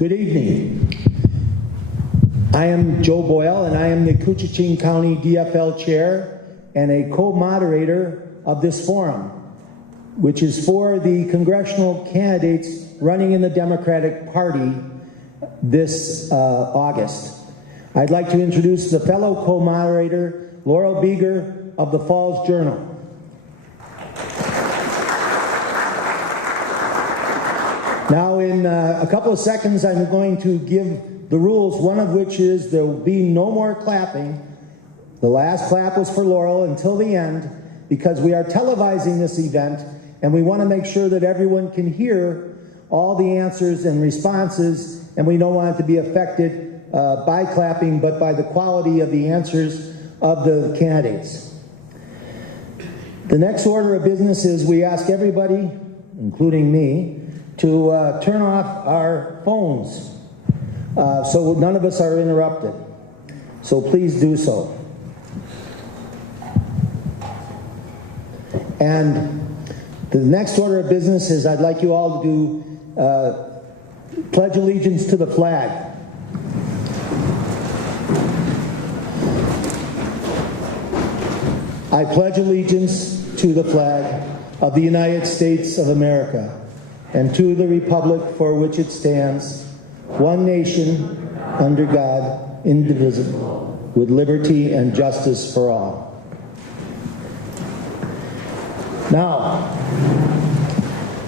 Good evening. I am Joe Boyle, and I am the Koochiching County DFL Chair and a co-moderator of this forum, which is for the congressional candidates running in the Democratic Party this August. I'd like to introduce the fellow co-moderator, Laurel Beeger of the Falls Journal. Now, in a couple of seconds, I'm going to give the rules, one of which is there will be no more clapping. The last clap was for Laurel until the end, because we are televising this event, and we want to make sure that everyone can hear all the answers and responses, and we don't want it to be affected by clapping, but by the quality of the answers of the candidates. The next order of business is we ask everybody, including me, to turn off our phones so none of us are interrupted. So please do so. And the next order of business is I'd like you all to do pledge allegiance to the flag. I pledge allegiance to the flag of the United States of America and to the republic for which it stands, one nation, under God, indivisible, with liberty and justice for all. Now,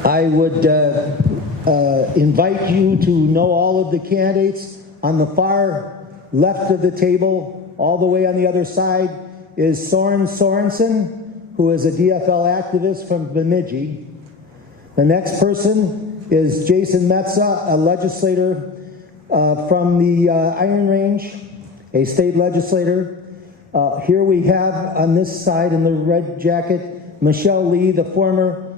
I would invite you to know all of the candidates. On the far left of the table, all the way on the other side, is Soren Sorensen, who is a DFL activist from Bemidji. The next person is Jason Metza, a legislator from the Iron Range, a state legislator. Here we have on this side in the red jacket, Michelle Lee, the former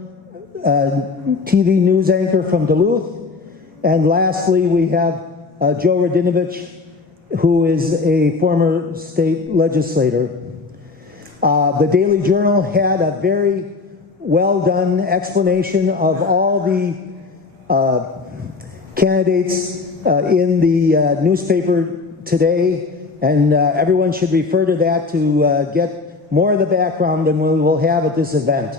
TV news anchor from Duluth. And lastly, we have Joe Radinovich, who is a former state legislator. The Daily Journal had a very well-done explanation of all the candidates in the newspaper today, and everyone should refer to that to get more of the background than we will have at this event.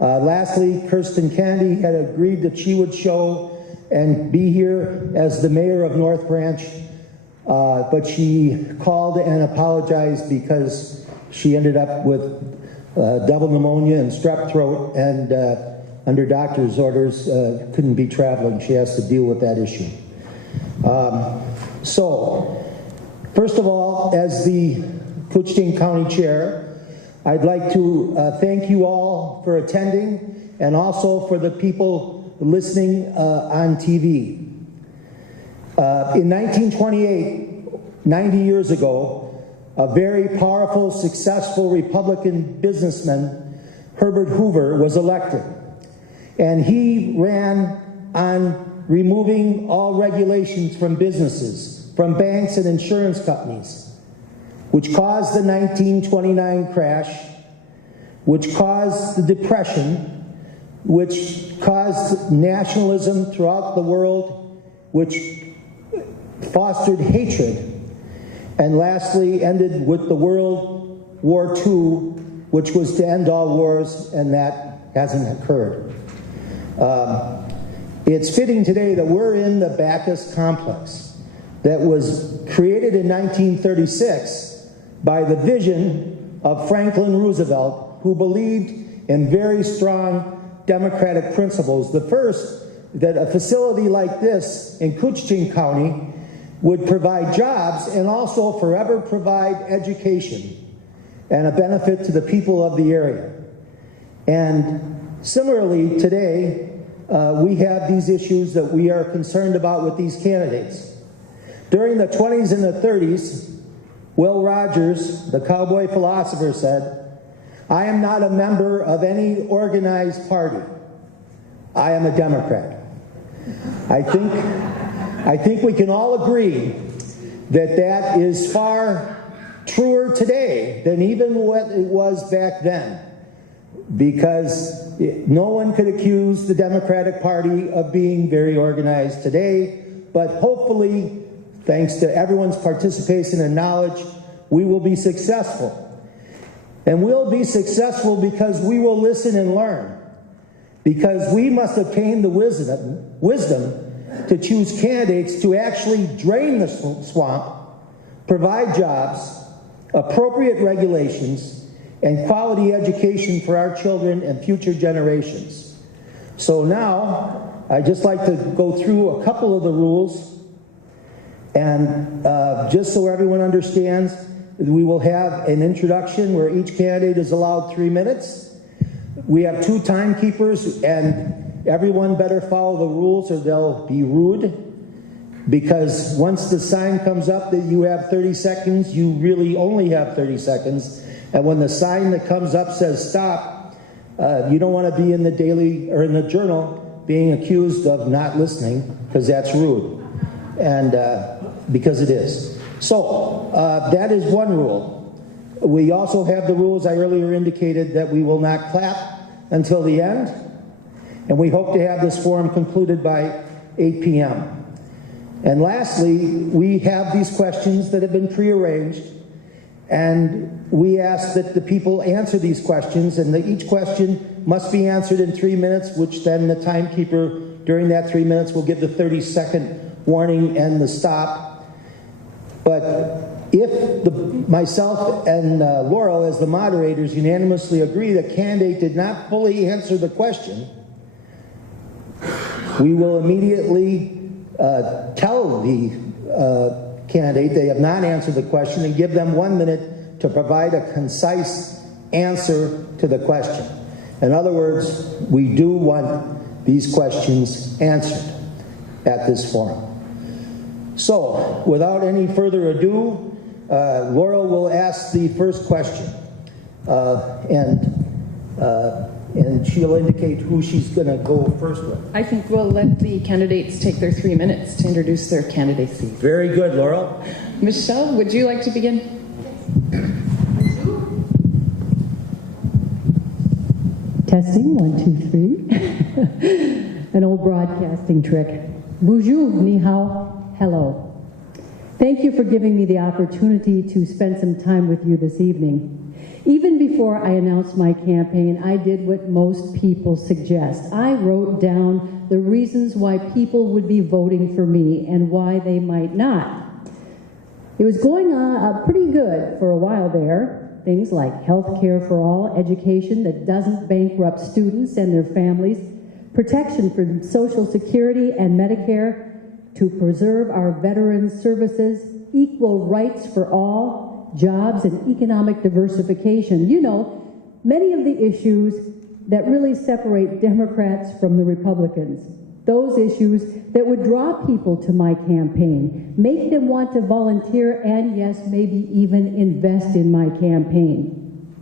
Lastly, Kirsten Candy had agreed that she would show and be here as the mayor of North Branch, but she called and apologized because she ended up with double pneumonia and strep throat, and under doctor's orders couldn't be traveling. She has to deal with that issue. So, first of all, as the Koochiching County Chair, I'd like to thank you all for attending, and also for the people listening on TV. In 1928, 90 years ago, a very powerful, successful Republican businessman, Herbert Hoover, was elected. And he ran on removing all regulations from businesses, from banks and insurance companies, which caused the 1929 crash, which caused the Depression, which caused nationalism throughout the world, which fostered hatred, and lastly ended with the World War II, which was to end all wars, and that hasn't occurred. It's fitting today that we're in the Bacchus complex that was created in 1936 by the vision of Franklin Roosevelt, who believed in very strong democratic principles. The first, that a facility like this in Koochiching County would provide jobs and also forever provide education and a benefit to the people of the area. And similarly, today, we have these issues that we are concerned about with these candidates. During the 20s and the 30s, Will Rogers, the cowboy philosopher, said, "I am not a member of any organized party. I am a Democrat." I think we can all agree that that is far truer today than even what it was back then, because no one could accuse the Democratic Party of being very organized today. but hopefully, thanks to everyone's participation and knowledge, we will be successful. And we'll be successful because we will listen and learn. Because we must obtain the wisdom to choose candidates to actually drain the swamp, provide jobs, appropriate regulations, and quality education for our children and future generations. So now, I'd just like to go through a couple of the rules, and just so everyone understands, we will have an introduction where each candidate is allowed 3 minutes. We have 2 timekeepers, and everyone better follow the rules or they'll be rude, because once the sign comes up that you have 30 seconds, you really only have 30 seconds. And when the sign that comes up says stop, you don't want to be in the daily or in the journal being accused of not listening, because that's rude, and because it is. So that is one rule. We also have the rules I earlier indicated that we will not clap until the end, and we hope to have this forum concluded by 8 p.m. And lastly, we have these questions that have been prearranged, and we ask that the people answer these questions, and that each question must be answered in 3 minutes, which then the timekeeper during that 3 minutes will give the 30-second warning and the stop. But if myself and Laurel, as the moderators, unanimously agree that candidate did not fully answer the question, we will immediately tell the candidate they have not answered the question and give them 1 minute to provide a concise answer to the question. In other words, we do want these questions answered at this forum. So, without any further ado, Laurel will ask the first question, and she'll indicate who she's going to go first with. I think we'll let the candidates take their 3 minutes to introduce their candidacy. Very good, Laurel. Michelle, would you like to begin? Testing, 1, 2, 3. An old broadcasting trick. Bonjour, ni hao. Hello. Thank you for giving me the opportunity to spend some time with you this evening. Even before I announced my campaign, I did what most people suggest. I wrote down the reasons why people would be voting for me and why they might not. It was going on pretty good for a while there. Things like health care for all, education that doesn't bankrupt students and their families, protection for Social Security and Medicare, to preserve our veterans' services, equal rights for all, jobs and economic diversification. You know, many of the issues that really separate Democrats from the Republicans. Those issues that would draw people to my campaign, make them want to volunteer, and yes, maybe even invest in my campaign.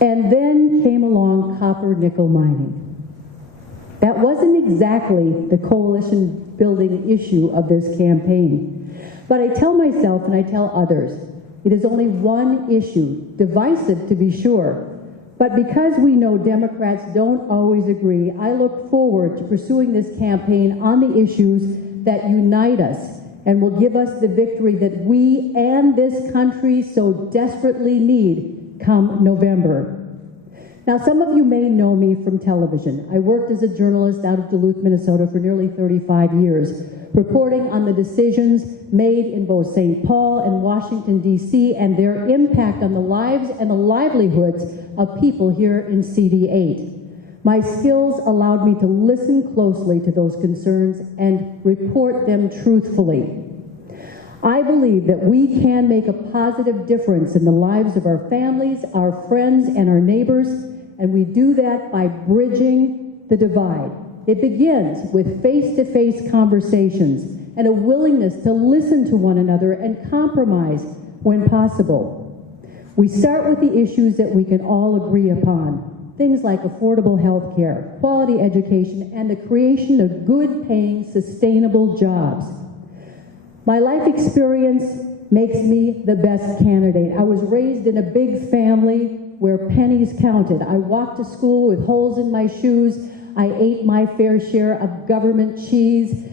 And then came along copper nickel mining. That wasn't exactly the coalition building issue of this campaign. But I tell myself and I tell others, it is only one issue, divisive to be sure. But because we know Democrats don't always agree, I look forward to pursuing this campaign on the issues that unite us and will give us the victory that we and this country so desperately need come November. Now, some of you may know me from television. I worked as a journalist out of Duluth, Minnesota for nearly 35 years, reporting on the decisions made in both St. Paul and Washington, D.C., and their impact on the lives and the livelihoods of people here in CD8. My skills allowed me to listen closely to those concerns and report them truthfully. I believe that we can make a positive difference in the lives of our families, our friends, and our neighbors, and we do that by bridging the divide. It begins with face-to-face conversations and a willingness to listen to one another and compromise when possible. We start with the issues that we can all agree upon, things like affordable health care, quality education, and the creation of good-paying, sustainable jobs. My life experience makes me the best candidate. I was raised in a big family where pennies counted. I walked to school with holes in my shoes. I ate my fair share of government cheese.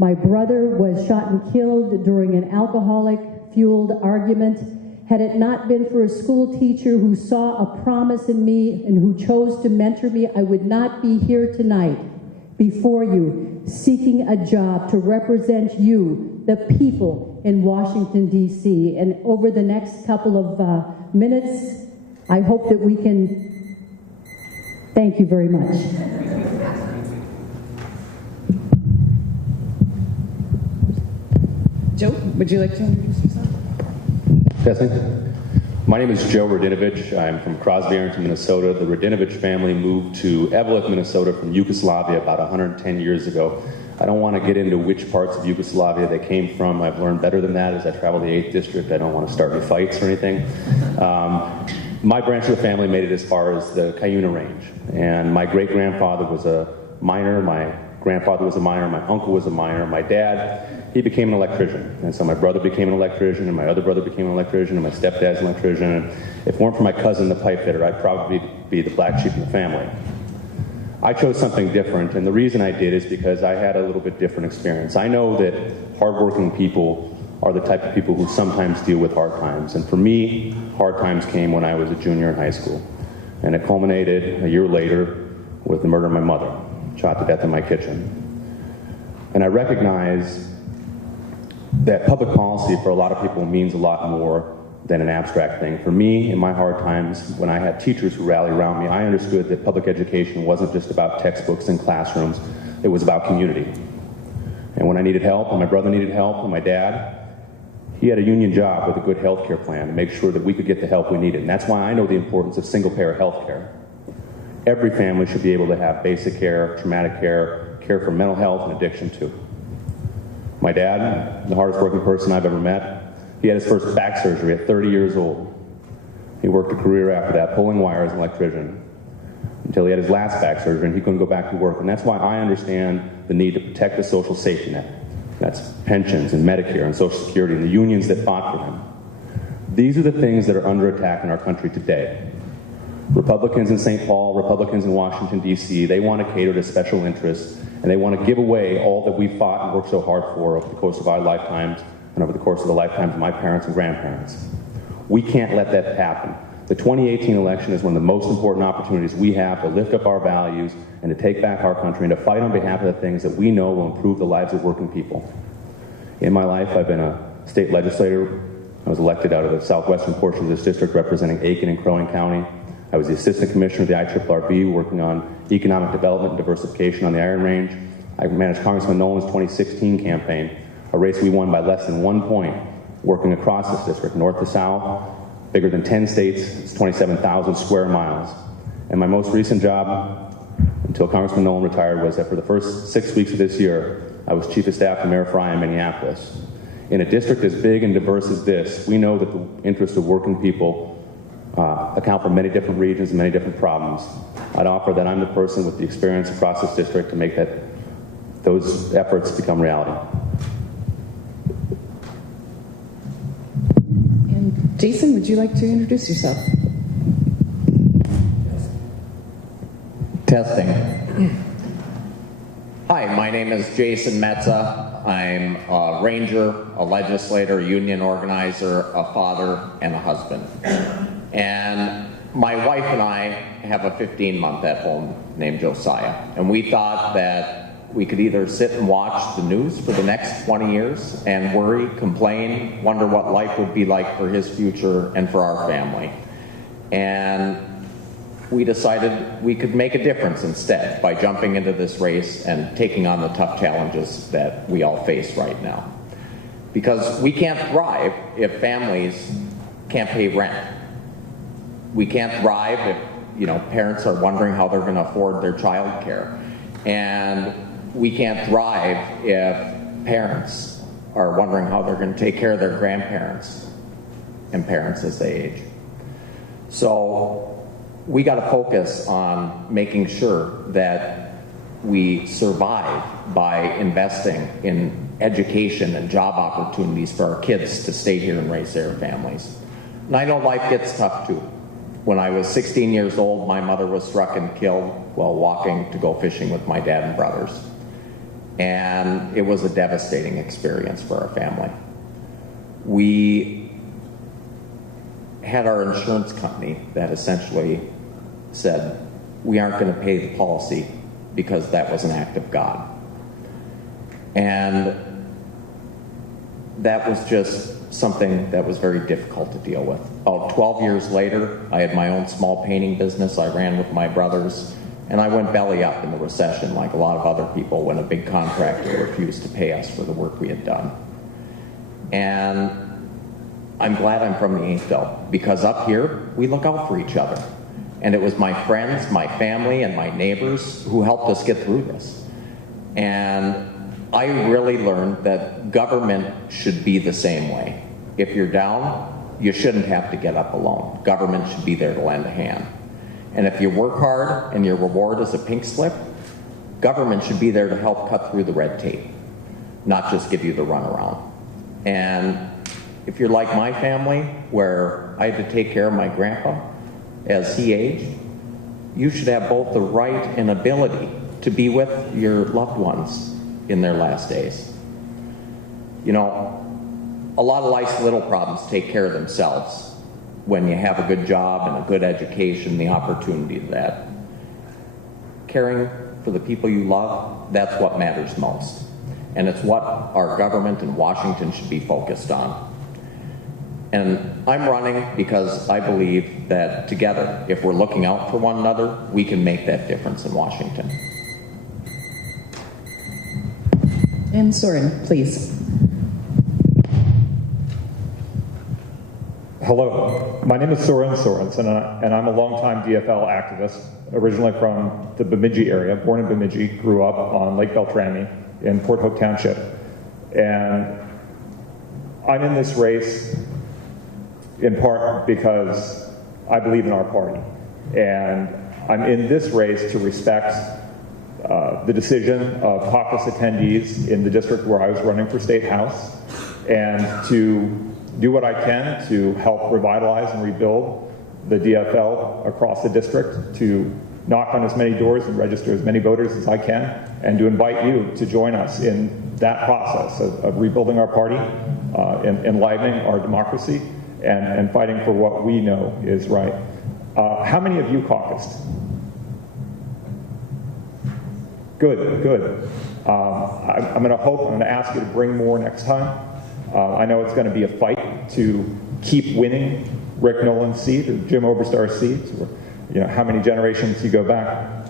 My brother was shot and killed during an alcoholic-fueled argument. Had it not been for a school teacher who saw a promise in me and who chose to mentor me, I would not be here tonight before you, seeking a job to represent you, the people in Washington, D.C. And over the next couple of minutes, I hope that we can thank you very much. Joe, would you like to introduce yourself? Testing. My name is Joe Radinovich. I'm from Crosby, Arrington, Minnesota. The Radinovich family moved to Eveleth, Minnesota from Yugoslavia about 110 years ago. I don't want to get into which parts of Yugoslavia they came from. I've learned better than that as I travel the 8th District. I don't want to start any fights or anything. My branch of the family made it as far as the Cuyuna Range. And my great-grandfather was a miner. My grandfather was a miner. My uncle was a miner. My dad, he became an electrician. And so my brother became an electrician, and my other brother became an electrician, and my stepdad's an electrician. And if it weren't for my cousin, the pipe fitter, I'd probably be the black sheep in the family. I chose something different, and the reason I did is because I had a little bit different experience. I know that hardworking people are the type of people who sometimes deal with hard times. And for me, hard times came when I was a junior in high school. And it culminated a year later with the murder of my mother, shot to death in my kitchen. And I recognize that public policy for a lot of people means a lot more than an abstract thing. For me, in my hard times, when I had teachers who rallied around me, I understood that public education wasn't just about textbooks and classrooms, it was about community. And when I needed help, and my brother needed help, and my dad, he had a union job with a good health care plan to make sure that we could get the help we needed. And that's why I know the importance of single-payer health care. Every family should be able to have basic care, traumatic care, care for mental health and addiction too. My dad, the hardest working person I've ever met, he had his first back surgery at 30 years old. He worked a career after that, pulling wire as an electrician, until he had his last back surgery and he couldn't go back to work. And that's why I understand the need to protect the social safety net. That's pensions and Medicare and Social Security and the unions that fought for them. These are the things that are under attack in our country today. Republicans in St. Paul, Republicans in Washington, D.C., they want to cater to special interests, and they want to give away all that we fought and worked so hard for over the course of our lifetimes and over the course of the lifetimes of my parents and grandparents. We can't let that happen. The 2018 election is one of the most important opportunities we have to lift up our values and to take back our country and to fight on behalf of the things that we know will improve the lives of working people. In my life, I've been a state legislator. I was elected out of the southwestern portion of this district representing Aiken and Crow Wing County. I was the assistant commissioner of the IRRB working on economic development and diversification on the Iron Range. I managed Congressman Nolan's 2016 campaign, a race we won by less than 1 point, working across this district, north to south, bigger than 10 states, it's 27,000 square miles. And my most recent job, until Congressman Nolan retired, was that for the first 6 weeks of this year, I was chief of staff to Mayor Fry in Minneapolis. In a district as big and diverse as this, we know that the interests of working people account for many different regions and many different problems. I'd offer that I'm the person with the experience across this district to make those efforts become reality. And Jason, would you like to introduce yourself? Testing. Hi, my name is Jason Metza. I'm a ranger, a legislator, a union organizer, a father, and a husband. And my wife and I have a 15-month at home named Josiah. And we thought that we could either sit and watch the news for the next 20 years and worry, complain, wonder what life would be like for his future and for our family. And we decided we could make a difference instead by jumping into this race and taking on the tough challenges that we all face right now. Because we can't thrive if families can't pay rent. We can't thrive if, parents are wondering how they're going to afford their child care. And we can't thrive if parents are wondering how they're going to take care of their grandparents and parents as they age. So we got to focus on making sure that we survive by investing in education and job opportunities for our kids to stay here and raise their families. And I know life gets tough too. When I was 16 years old, my mother was struck and killed while walking to go fishing with my dad and brothers. And it was a devastating experience for our family. We had our insurance company that essentially said, we aren't going to pay the policy because that was an act of God. And that was just something that was very difficult to deal with. About 12 years later, I had my own small painting business I ran with my brothers, and I went belly up in the recession like a lot of other people when a big contractor refused to pay us for the work we had done. And I'm glad I'm from the Aintville, because up here, we look out for each other. And it was my friends, my family, and my neighbors who helped us get through this. And I really learned that government should be the same way. If you're down, you shouldn't have to get up alone. Government should be there to lend a hand. And if you work hard and your reward is a pink slip, government should be there to help cut through the red tape, not just give you the runaround. And if you're like my family, where I had to take care of my grandpa as he aged, you should have both the right and ability to be with your loved ones in their last days. You know, a lot of life's little problems take care of themselves when you have a good job and a good education, the opportunity of that. Caring for the people you love, that's what matters most. And it's what our government in Washington should be focused on. And I'm running because I believe that together, if we're looking out for one another, we can make that difference in Washington. And Soren, please. Hello, my name is Soren Sorensen, and I'm a longtime DFL activist, originally from the Bemidji area, born in Bemidji, grew up on Lake Beltrami in Port Hope Township. And I'm in this race in part because I believe in our party. And I'm in this race to respect the decision of caucus attendees in the district where I was running for State House, and to do what I can to help revitalize and rebuild the DFL across the district, to knock on as many doors and register as many voters as I can, and to invite you to join us in that process of rebuilding our party, enlivening our democracy, and fighting for what we know is right. How many of you caucused? Good, good. I'm going to ask you to bring more next time. I know it's going to be a fight to keep winning Rick Nolan's seat or Jim Oberstar's seat, or you know, how many generations you go back,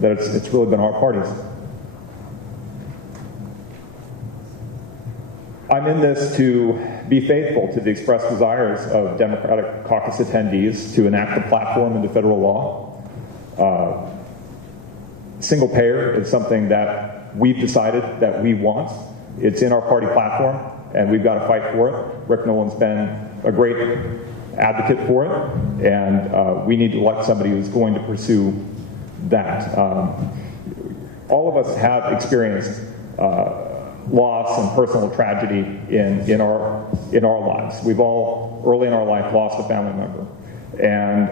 that it's really been our parties. I'm in this to be faithful to the expressed desires of Democratic caucus attendees to enact the platform into federal law. Single payer is something that we've decided that we want. It's in our party platform, and we've got to fight for it. Rick Nolan's been a great advocate for it, and we need to elect somebody who's going to pursue that. All of us have experienced loss and personal tragedy in our lives. We've all, early in our life, lost a family member. And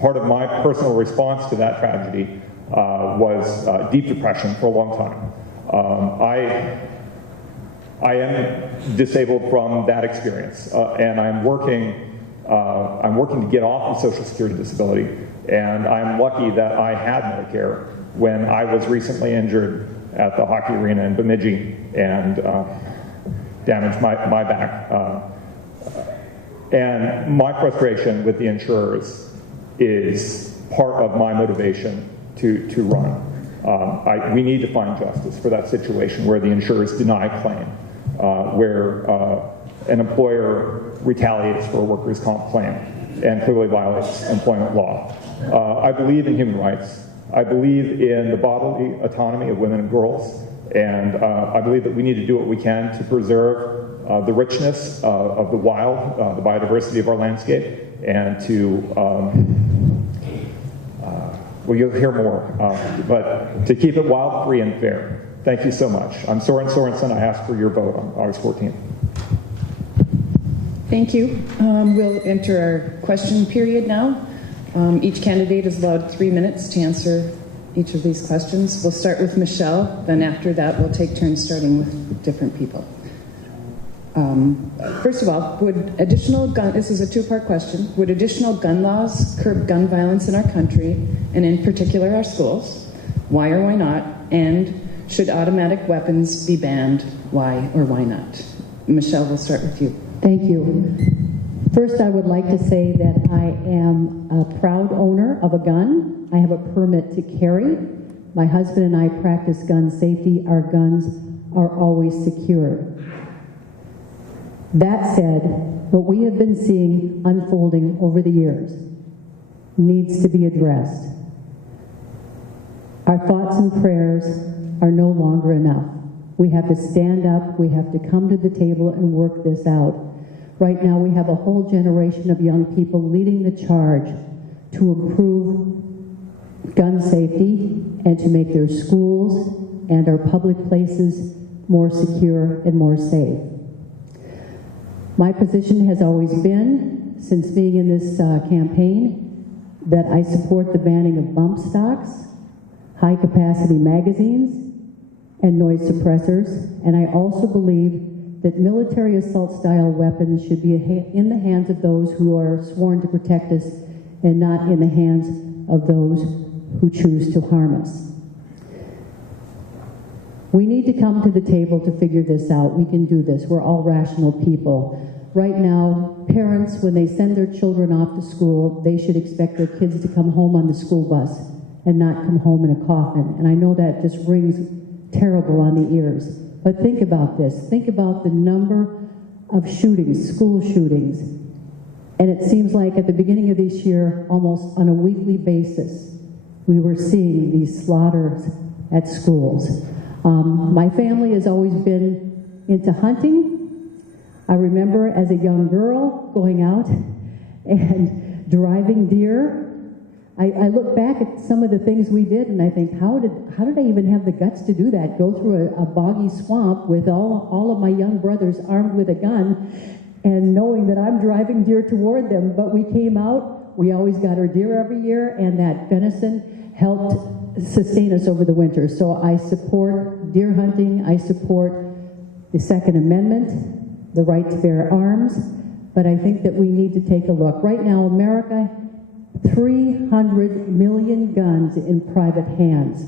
part of my personal response to that tragedy was deep depression for a long time. I am disabled from that experience, and I'm working to get off of Social Security disability, and I'm lucky that I had Medicare when I was recently injured at the hockey arena in Bemidji and damaged my back. And my frustration with the insurers is part of my motivation to run. We need to find justice for that situation where the insurers deny claim, where an employer retaliates for a workers' comp claim and clearly violates employment law. I believe in human rights. I believe in the bodily autonomy of women and girls, and I believe that we need to do what we can to preserve the richness of the wild, the biodiversity of our landscape, and to, well, you'll hear more, but to keep it wild, free, and fair. Thank you so much. I'm Soren Sorensen. I ask for your vote on August 14th. Thank you. We'll enter our question period now. Each candidate is allowed 3 minutes to answer each of these questions. We'll start with Michelle, then after that we'll take turns starting with different people. First of all, this is a two-part question, would additional gun laws curb gun violence in our country, and in particular our schools? Why or why not? And should automatic weapons be banned? Why or why not? Michelle, we'll start with you. Thank you. First, I would like to say that I am a proud owner of a gun. I have a permit to carry. My husband and I practice gun safety. Our guns are always secured. That said, what we have been seeing unfolding over the years needs to be addressed. Our thoughts and prayers are no longer enough. We have to stand up, we have to come to the table and work this out. Right now we have a whole generation of young people leading the charge to improve gun safety and to make their schools and our public places more secure and more safe. My position has always been, since being in this campaign, that I support the banning of bump stocks, high-capacity magazines, and noise suppressors, and I also believe that military assault-style weapons should be in the hands of those who are sworn to protect us and not in the hands of those who choose to harm us. We need to come to the table to figure this out. We can do this. We're all rational people. Right now, parents, when they send their children off to school, they should expect their kids to come home on the school bus and not come home in a coffin. And I know that just rings terrible on the ears. But think about this. Think about the number of shootings, school shootings. And it seems like at the beginning of this year, almost on a weekly basis, we were seeing these slaughters at schools. My family has always been into hunting. I remember as a young girl going out and driving deer. I look back at some of the things we did and I think, how did I even have the guts to do that? Go through a boggy swamp with all of my young brothers armed with a gun and knowing that I'm driving deer toward them. But we came out, we always got our deer every year, and that venison helped sustain us over the winter. So I support deer hunting, I support the Second Amendment, the right to bear arms, but I think that we need to take a look. Right now, America, 300 million guns in private hands.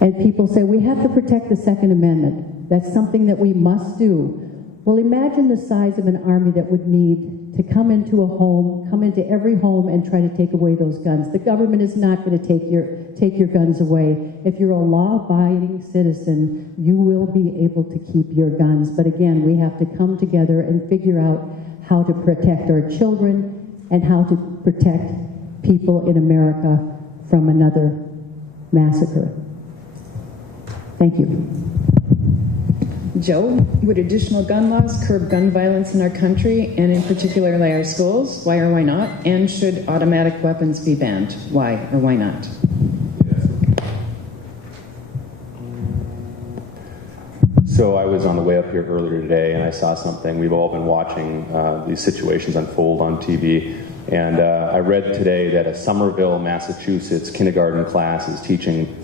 And people say, we have to protect the Second Amendment. That's something that we must do. Well, imagine the size of an army that would need to come into a home, come into every home and try to take away those guns. The government is not going to take your guns away. If you're a law-abiding citizen, you will be able to keep your guns. But again, we have to come together and figure out how to protect our children and how to protect people in America from another massacre. Thank you. Joe, would additional gun laws curb gun violence in our country, and in particular our schools? Why or why not? And should automatic weapons be banned? Why or why not? So I was on the way up here earlier today and I saw something. We've all been watching these situations unfold on TV. And I read today that a Somerville, Massachusetts kindergarten class is teaching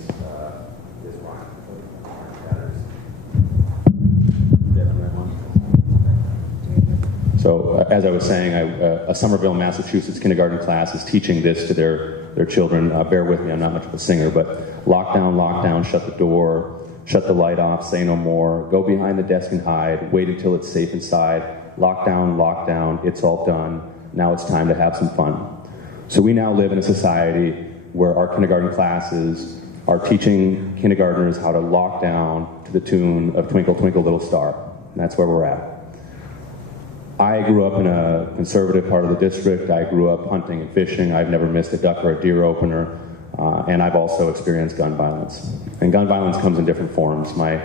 So as I was saying, a Somerville, Massachusetts kindergarten class is teaching this to their children. Bear with me, I'm not much of a singer, but lockdown, lockdown, shut the door, shut the light off, say no more, go behind the desk and hide, wait until it's safe inside, lockdown, lockdown, it's all done, now it's time to have some fun. So we now live in a society where our kindergarten classes are teaching kindergartners how to lock down to the tune of Twinkle, Twinkle, Little Star. And that's where we're at. I grew up in a conservative part of the district. I grew up hunting and fishing. I've never missed a duck or a deer opener. And I've also experienced gun violence. And gun violence comes in different forms. My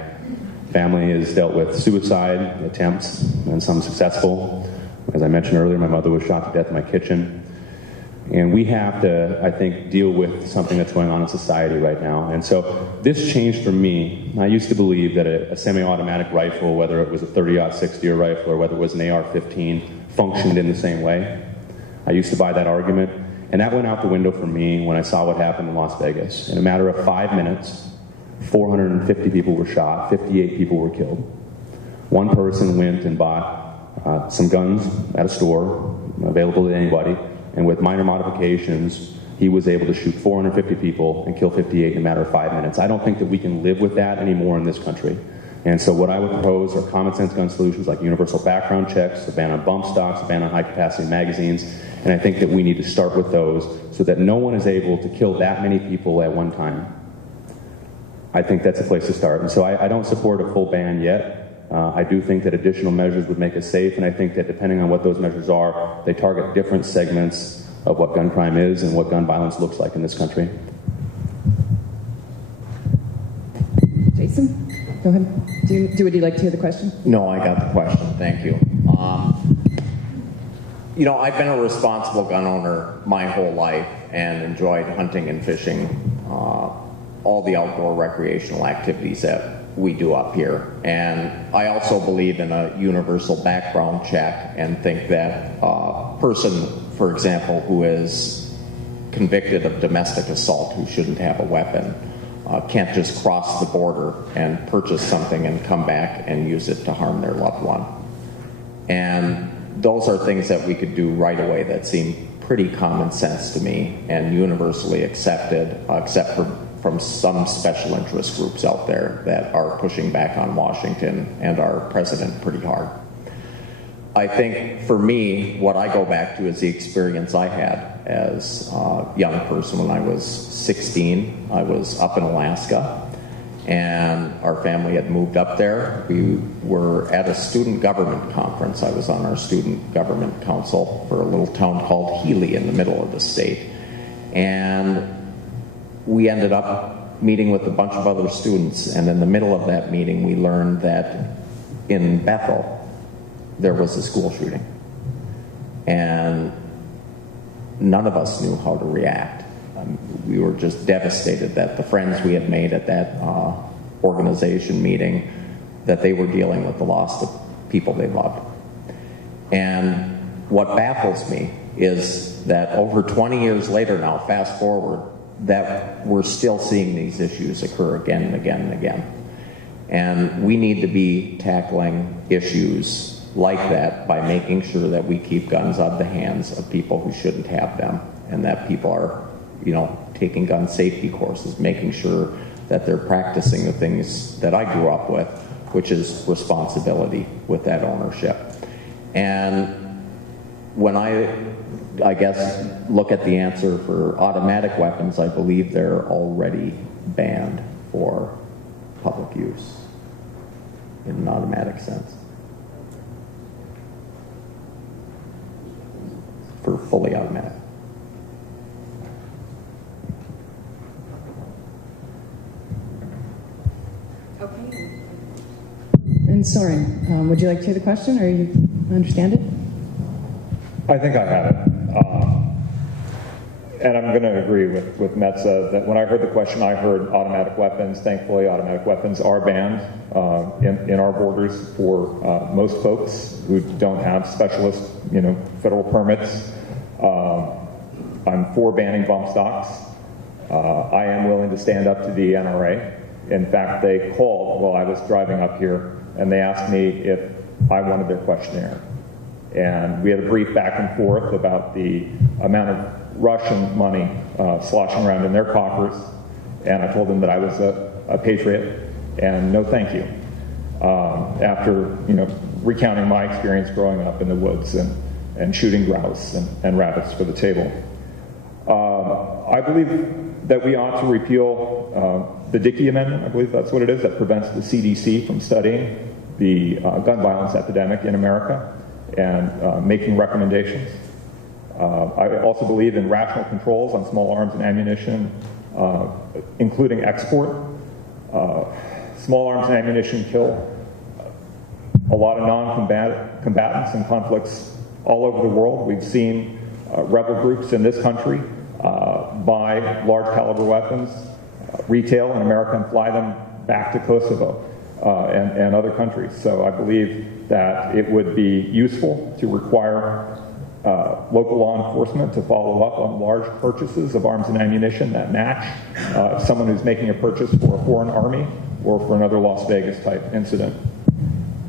family has dealt with suicide attempts, and some successful. As I mentioned earlier, my mother was shot to death in my kitchen. And we have to, I think, deal with something that's going on in society right now. And so this changed for me. I used to believe that a semi-automatic rifle, whether it was a 30-06 deer rifle or whether it was an AR-15, functioned in the same way. I used to buy that argument. And that went out the window for me when I saw what happened in Las Vegas. In a matter of 5 minutes, 450 people were shot, 58 people were killed. One person went and bought some guns at a store, available to anybody, and with minor modifications, he was able to shoot 450 people and kill 58 in a matter of 5 minutes. I don't think that we can live with that anymore in this country. And so what I would propose are common sense gun solutions like universal background checks, a ban on bump stocks, a ban on high capacity magazines, and I think that we need to start with those so that no one is able to kill that many people at one time. I think that's a place to start. And so I don't support a full ban yet. I do think that additional measures would make us safe, and I think that depending on what those measures are, they target different segments of what gun crime is and what gun violence looks like in this country. Jason, go ahead. Would you like to hear the question? No, I got the question. Thank you. You know, I've been a responsible gun owner my whole life and enjoyed hunting and fishing, all the outdoor recreational activities that we do up here. And I also believe in a universal background check and think that a person, for example, who is convicted of domestic assault who shouldn't have a weapon can't just cross the border and purchase something and come back and use it to harm their loved one. And those are things that we could do right away that seem pretty common sense to me and universally accepted, except from some special interest groups out there that are pushing back on Washington and our president pretty hard. I think for me, what I go back to is the experience I had as a young person when I was 16. I was up in Alaska, and our family had moved up there. We were at a student government conference. I was on our student government council for a little town called Healy in the middle of the state. And we ended up meeting with a bunch of other students, and in the middle of that meeting we learned that in Bethel there was a school shooting. And none of us knew how to react. We were just devastated that the friends we had made at that organization meeting, that they were dealing with the loss of people they loved. And what baffles me is that over 20 years later now, fast forward, that we're still seeing these issues occur again and again and again. And we need to be tackling issues like that by making sure that we keep guns out of the hands of people who shouldn't have them, and that people are, you know, taking gun safety courses, making sure that they're practicing the things that I grew up with, which is responsibility with that ownership. And when I guess, look at the answer for automatic weapons, I believe they're already banned for public use in an automatic sense. For fully automatic. Okay. And Soren, would you like to hear the question, or you understand it? I think I have it. And I'm going to agree with Metza that when I heard the question, I heard automatic weapons. Thankfully, automatic weapons are banned in our borders for most folks who don't have specialist, federal permits. I'm for banning bump stocks. I am willing to stand up to the NRA. In fact, they called while I was driving up here, and they asked me if I wanted their questionnaire. And we had a brief back and forth about the amount of Russian money sloshing around in their coffers, and I told them that I was a patriot, and no thank you. After recounting my experience growing up in the woods and shooting grouse and rabbits for the table. I believe that we ought to repeal the Dickey Amendment, I believe that's what it is, that prevents the CDC from studying the gun violence epidemic in America and making recommendations. I also believe in rational controls on small arms and ammunition, including export. Small arms and ammunition kill a lot of non-combatants in conflicts all over the world. We've seen rebel groups in this country buy large caliber weapons, retail in America, and fly them back to Kosovo and other countries. So I believe that it would be useful to require local law enforcement to follow up on large purchases of arms and ammunition that match someone who's making a purchase for a foreign army or for another Las Vegas type incident.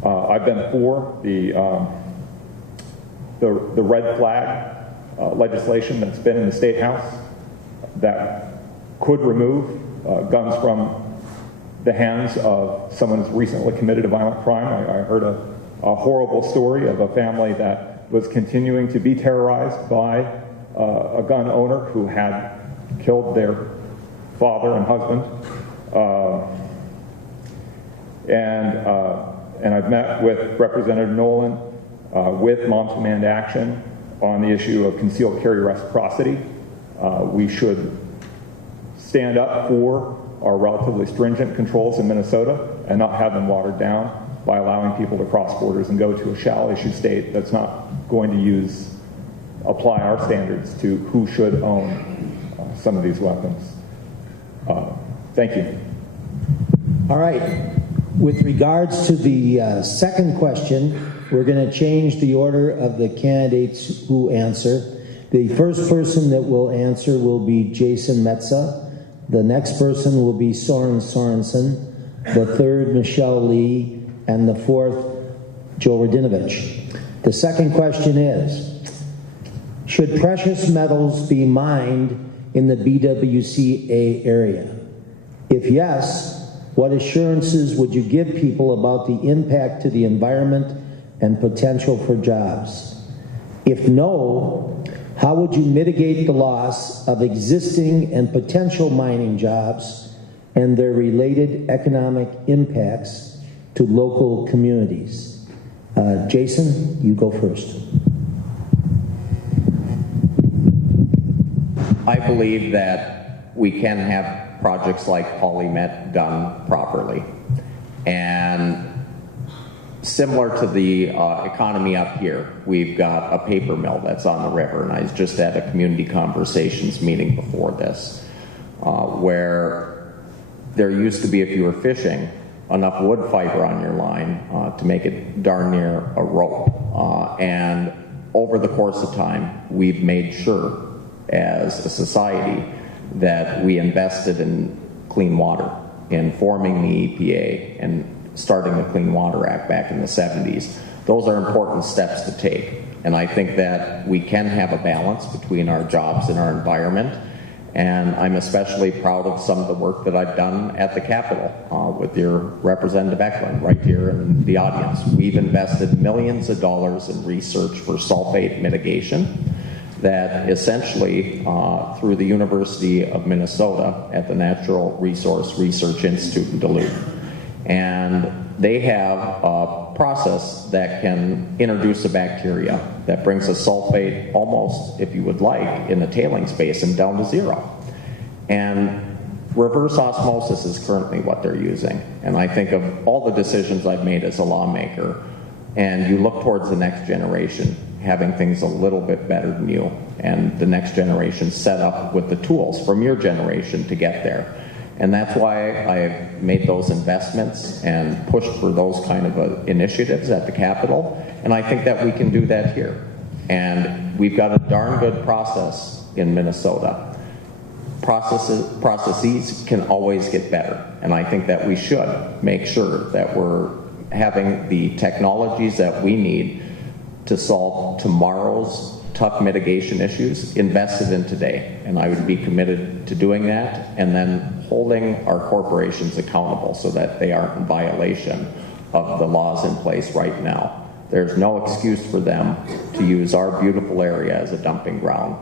I've been for the red flag legislation that's been in the State House that could remove guns from the hands of someone who's recently committed a violent crime. I heard a horrible story of a family that was continuing to be terrorized by a gun owner who had killed their father and husband. And I've met with Representative Nolan with Moms Demand Action on the issue of concealed carry reciprocity. We should stand up for our relatively stringent controls in Minnesota and not have them watered down by allowing people to cross borders and go to a shall-issue state that's not going to apply our standards to who should own some of these weapons. Thank you. All right. With regards to the second question, we're going to change the order of the candidates who answer. The first person that will answer will be Jason Metza. The next person will be Soren Sorensen. The third, Michelle Lee. And the fourth, Joe Radinovich. The second question is, should precious metals be mined in the BWCA area? If yes, what assurances would you give people about the impact to the environment and potential for jobs? If no, how would you mitigate the loss of existing and potential mining jobs and their related economic impacts to local communities? Jason, you go first. I believe that we can have projects like PolyMet done properly. And similar to the economy up here, we've got a paper mill that's on the river, and I was just at a community conversations meeting before this, where there used to be, if you were fishing, enough wood fiber on your line to make it darn near a rope. And over the course of time, we've made sure as a society that we invested in clean water, in forming the EPA and starting the Clean Water Act back in the 70s. Those are important steps to take. And I think that we can have a balance between our jobs and our environment. And I'm especially proud of some of the work that I've done at the Capitol with your Representative Eklund right here in the audience. We've invested millions of dollars in research for sulfate mitigation that essentially through the University of Minnesota at the Natural Resource Research Institute in Duluth. And they have a process that can introduce a bacteria that brings a sulfate almost, if you would like, in the tailing space and down to zero. And reverse osmosis is currently what they're using. And I think of all the decisions I've made as a lawmaker, and you look towards the next generation having things a little bit better than you, and the next generation set up with the tools from your generation to get there. And that's why I've made those investments and pushed for those kind of initiatives at the Capitol. And I think that we can do that here. And we've got a darn good process in Minnesota. Processes can always get better. And I think that we should make sure that we're having the technologies that we need to solve tomorrow's tough mitigation issues invested in today. And I would be committed to doing that and then holding our corporations accountable so that they aren't in violation of the laws in place right now. There's no excuse for them to use our beautiful area as a dumping ground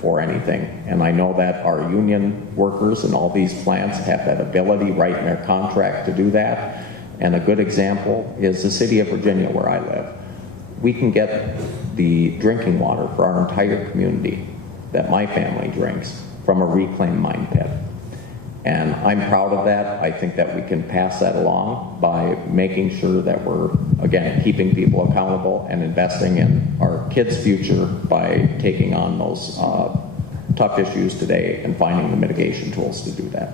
for anything. And I know that our union workers in all these plants have that ability right in their contract to do that. And a good example is the city of Virginia where I live. We can get the drinking water for our entire community that my family drinks from a reclaimed mine pit. And I'm proud of that. I think that we can pass that along by making sure that we're, again, keeping people accountable and investing in our kids' future by taking on those tough issues today and finding the mitigation tools to do that.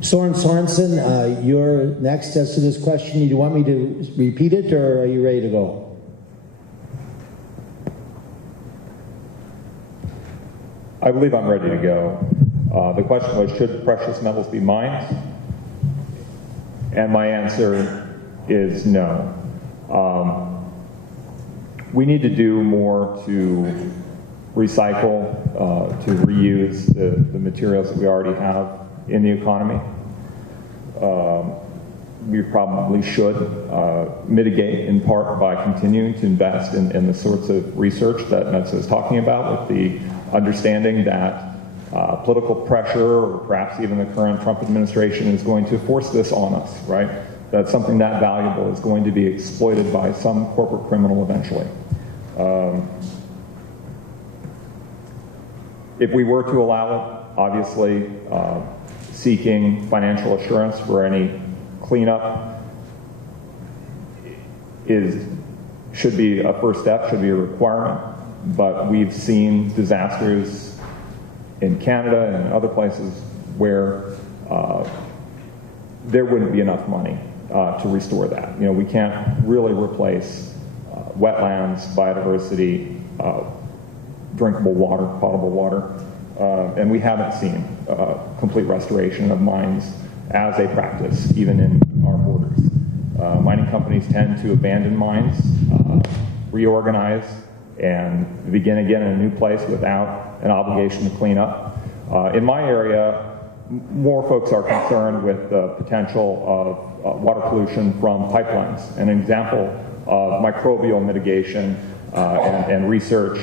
Soren Sorensen, you're next as to this question. Do you want me to repeat it, or are you ready to go? I believe I'm ready to go. The question was, should precious metals be mined? And my answer is no. We need to do more to recycle, to reuse the materials that we already have in the economy. We probably should mitigate in part by continuing to invest in the sorts of research that Metza is talking about, with the understanding that political pressure, or perhaps even the current Trump administration, is going to force this on us, right? That something that valuable is going to be exploited by some corporate criminal eventually. If we were to allow it, obviously seeking financial assurance for any cleanup should be a first step, should be a requirement, but we've seen disasters in Canada and other places where there wouldn't be enough money to restore that. You know, we can't really replace wetlands, biodiversity, drinkable water, potable water, and we haven't seen complete restoration of mines as a practice, even in our borders. Mining companies tend to abandon mines, reorganize, and begin again in a new place without an obligation to clean up. In my area, more folks are concerned with the potential of water pollution from pipelines. An example of microbial mitigation and research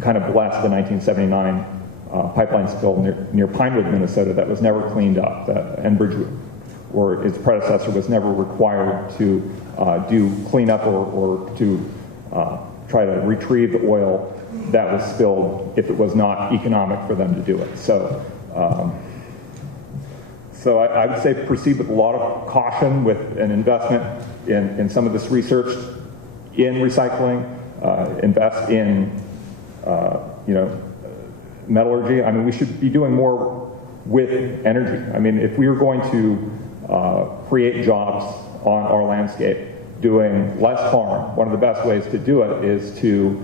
kind of blessed the 1979 pipeline spill near Pinewood, Minnesota, that was never cleaned up. Enbridge, or its predecessor, was never required to do cleanup or to try to retrieve the oil that was spilled if it was not economic for them to do it. So I would say proceed with a lot of caution with an investment in some of this research in recycling, invest in metallurgy. I mean, we should be doing more with energy. I mean, if we are going to create jobs on our landscape, doing less harm, one of the best ways to do it is to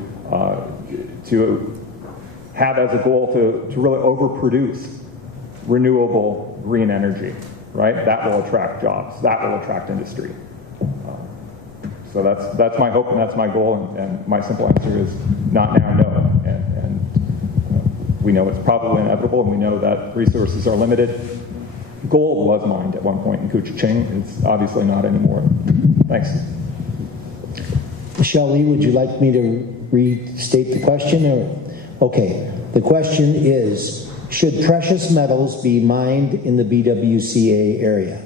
have as a goal to really overproduce renewable green energy, right? That will attract jobs. That will attract industry. So that's my hope and that's my goal, and my simple answer is not now, no. And we know it's probably inevitable, and we know that resources are limited. Gold was mined at one point in Couchiching. It's obviously not anymore. Thanks. Shelley, would you like me to restate the question? Okay, the question is, should precious metals be mined in the BWCA area?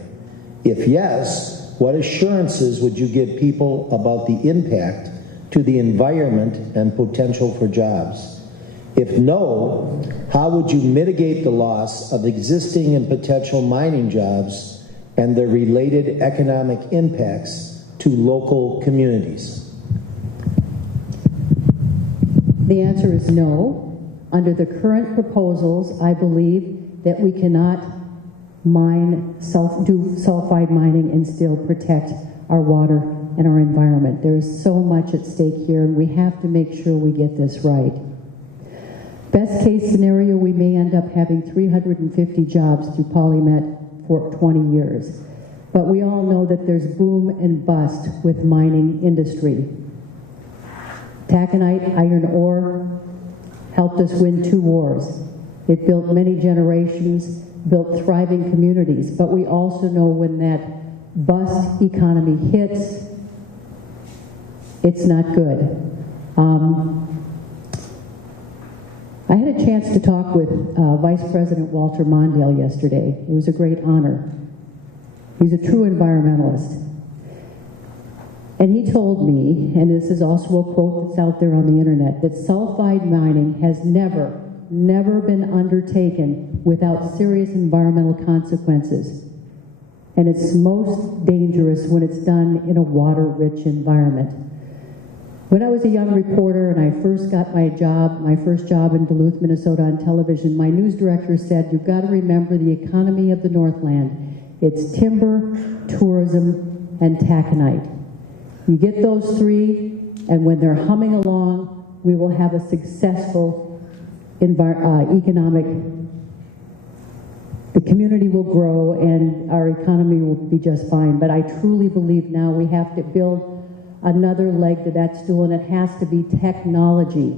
If yes, what assurances would you give people about the impact to the environment and potential for jobs? If no, how would you mitigate the loss of existing and potential mining jobs and their related economic impacts to local communities? The answer is no. Under the current proposals, I believe that we cannot do sulfide mining and still protect our water and our environment. There is so much at stake here, and we have to make sure we get this right. Best case scenario, we may end up having 350 jobs through Polymet for 20 years. But we all know that there's boom and bust with mining industry. Taconite, iron ore, helped us win 2 wars. It built many generations, built thriving communities, but we also know when that bust economy hits, it's not good. I had a chance to talk with Vice President Walter Mondale yesterday. It was a great honor. He's a true environmentalist. And he told me, and this is also a quote that's out there on the internet, that sulfide mining has never been undertaken without serious environmental consequences. And it's most dangerous when it's done in a water-rich environment. When I was a young reporter and I first got my first job in Duluth, Minnesota on television, my news director said, you've got to remember the economy of the Northland. It's timber, tourism, and taconite. You get those 3, and when they're humming along, we will have a successful economic, the community will grow and our economy will be just fine. But I truly believe now we have to build another leg to that stool, and it has to be technology.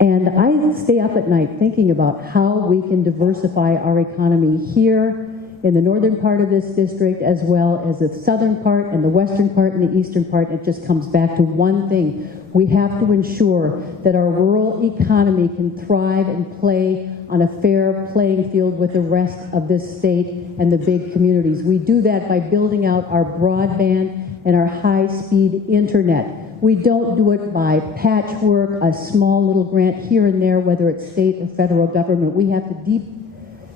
And I stay up at night thinking about how we can diversify our economy here in the northern part of this district, as well as the southern part and the western part and the eastern part. It just comes back to one thing. We have to ensure that our rural economy can thrive and play on a fair playing field with the rest of this state and the big communities. We do that by building out our broadband and our high-speed internet. We don't do it by patchwork, a small little grant here and there, whether it's state or federal government. We have to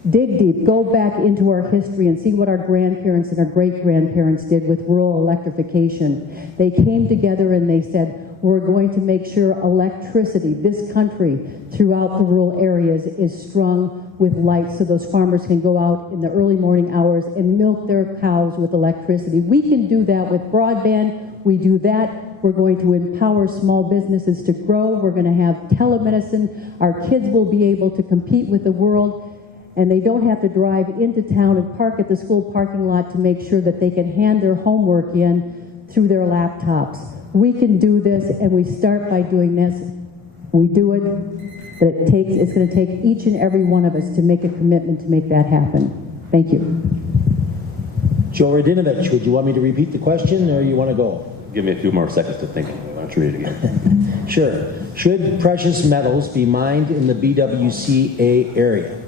dig deep, go back into our history and see what our grandparents and our great-grandparents did with rural electrification. They came together and they said, we're going to make sure electricity, this country, throughout the rural areas is strung with light so those farmers can go out in the early morning hours and milk their cows with electricity. We can do that with broadband. We do that. We're going to empower small businesses to grow. We're going to have telemedicine. Our kids will be able to compete with the world, and they don't have to drive into town and park at the school parking lot to make sure that they can hand their homework in through their laptops. We can do this, and we start by doing this. We do it, but it's going to take each and every one of us to make a commitment to make that happen. Thank you. Joe Radinovich, would you want me to repeat the question, or you want to go? Give me a few more seconds to think. Why don't you read it again? Sure. Should precious metals be mined in the BWCA area?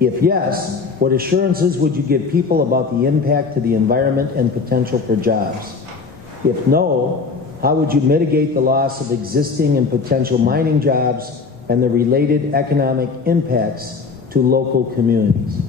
If yes, what assurances would you give people about the impact to the environment and potential for jobs? If no, how would you mitigate the loss of existing and potential mining jobs and the related economic impacts to local communities?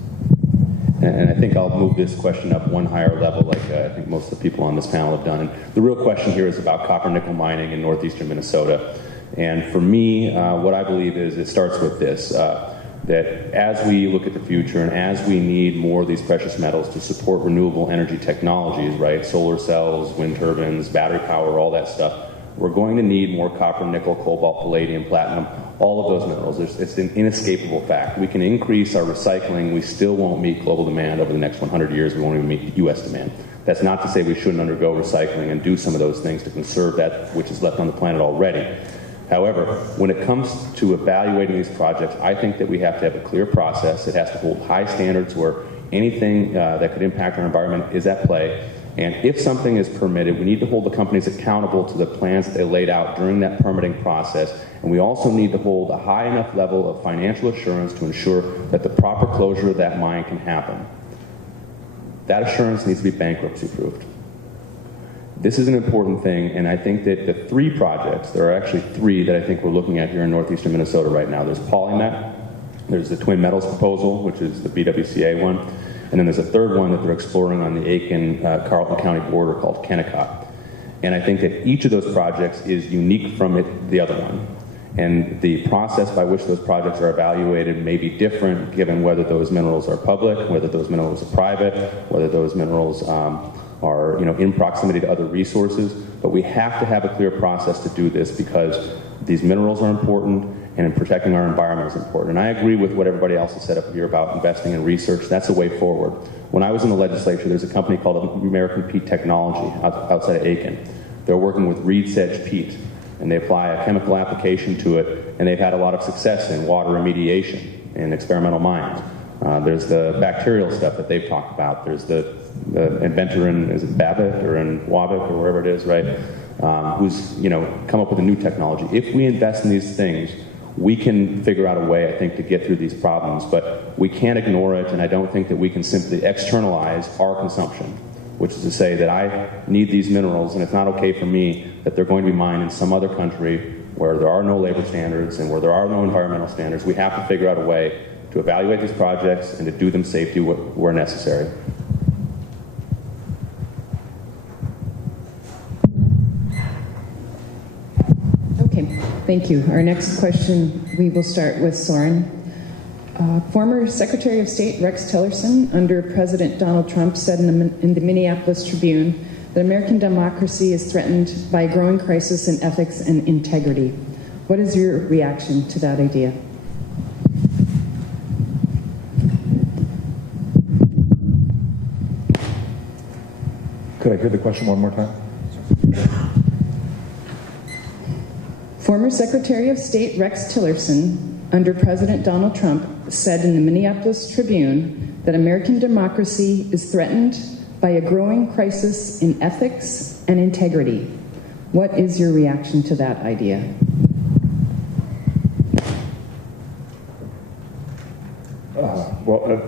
And I think I'll move this question up one higher level, like I think most of the people on this panel have done. And the real question here is about copper nickel mining in northeastern Minnesota. And for me, what I believe is it starts with this, that as we look at the future and as we need more of these precious metals to support renewable energy technologies, right, solar cells, wind turbines, battery power, all that stuff, we're going to need more copper, nickel, cobalt, palladium, platinum, all of those minerals. It's an inescapable fact. We can increase our recycling. We still won't meet global demand over the next 100 years. We won't even meet U.S. demand. That's not to say we shouldn't undergo recycling and do some of those things to conserve that which is left on the planet already. However, when it comes to evaluating these projects, I think that we have to have a clear process. It has to hold high standards where anything that could impact our environment is at play. And if something is permitted, we need to hold the companies accountable to the plans that they laid out during that permitting process. And we also need to hold a high enough level of financial assurance to ensure that the proper closure of that mine can happen. That assurance needs to be bankruptcy-proofed. This is an important thing, and I think that the three projects, there are actually three that I think we're looking at here in northeastern Minnesota right now. There's PolyMet, there's the Twin Metals proposal, which is the BWCA one, and then there's a third one that they're exploring on the Aiken-Carleton County border called Kennecott. And I think that each of those projects is unique from the other one. And the process by which those projects are evaluated may be different given whether those minerals are public, whether those minerals are private, whether those minerals are in proximity to other resources. But we have to have a clear process to do this because these minerals are important and in protecting our environment is important. And I agree with what everybody else has said up here about investing in research. That's a way forward. When I was in the legislature, there's a company called American Peat Technology outside of Aiken. They're working with reed sedge peat, and they apply a chemical application to it, and they've had a lot of success in water remediation in experimental mines. There's the bacterial stuff that they've talked about. There's the inventor in, is it Babbitt or in Wabick or wherever it is, right? Who's come up with a new technology. If we invest in these things, we can figure out a way, I think, to get through these problems, but we can't ignore it, and I don't think that we can simply externalize our consumption, which is to say that I need these minerals, and it's not okay for me that they're going to be mined in some other country where there are no labor standards and where there are no environmental standards. We have to figure out a way to evaluate these projects and to do them safely where necessary. Okay, thank you. Our next question, we will start with Soren. Former Secretary of State Rex Tillerson, under President Donald Trump, said in the Minneapolis Tribune that American democracy is threatened by a growing crisis in ethics and integrity. What is your reaction to that idea? Could I hear the question one more time? Former Secretary of State Rex Tillerson, under President Donald Trump, said in the Minneapolis Tribune that American democracy is threatened by a growing crisis in ethics and integrity. What is your reaction to that idea?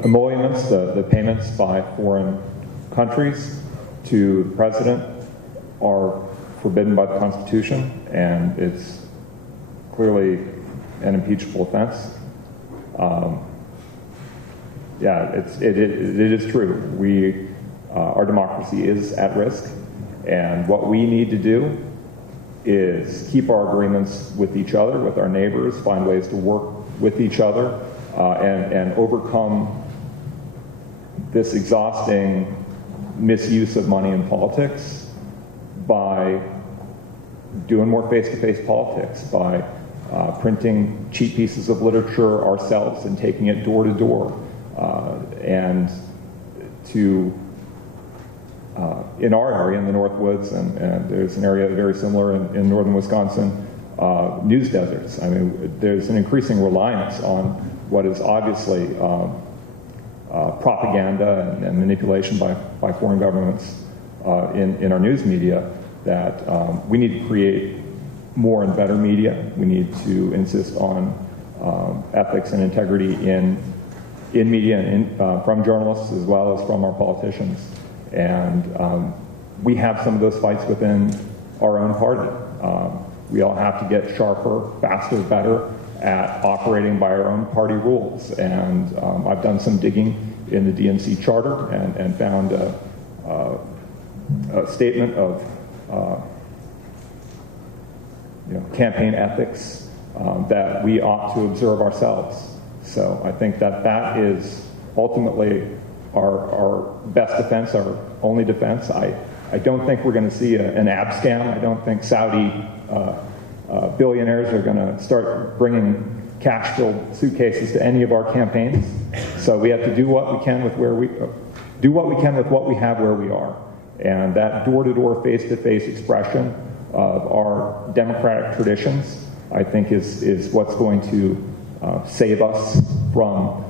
Emoluments, the payments by foreign countries to the president are forbidden by the Constitution, and it's clearly an impeachable offense. It is true. Our democracy is at risk, and what we need to do is keep our agreements with each other, with our neighbors, find ways to work with each other, and overcome this exhausting misuse of money in politics by doing more face-to-face politics, by printing cheap pieces of literature ourselves and taking it door to door, and to in our area, in the Northwoods, and there's an area very similar in northern Wisconsin, news deserts. I mean, there's an increasing reliance on what is obviously propaganda and manipulation by foreign governments in our news media, that we need to create more and better media. We need to insist on ethics and integrity in media, and from journalists as well as from our politicians. And we have some of those fights within our own party. We all have to get sharper, faster, better at operating by our own party rules. And I've done some digging in the DNC charter and found a statement of campaign ethics that we ought to observe ourselves. So I think that is ultimately our best defense, our only defense. I don't think we're going to see an ab scam. I don't think Saudi billionaires are going to start bringing cash-filled suitcases to any of our campaigns. So we have to do what we can with what we have where we are. And that door-to-door, face-to-face expression of our democratic traditions, I think, is what's going to save us from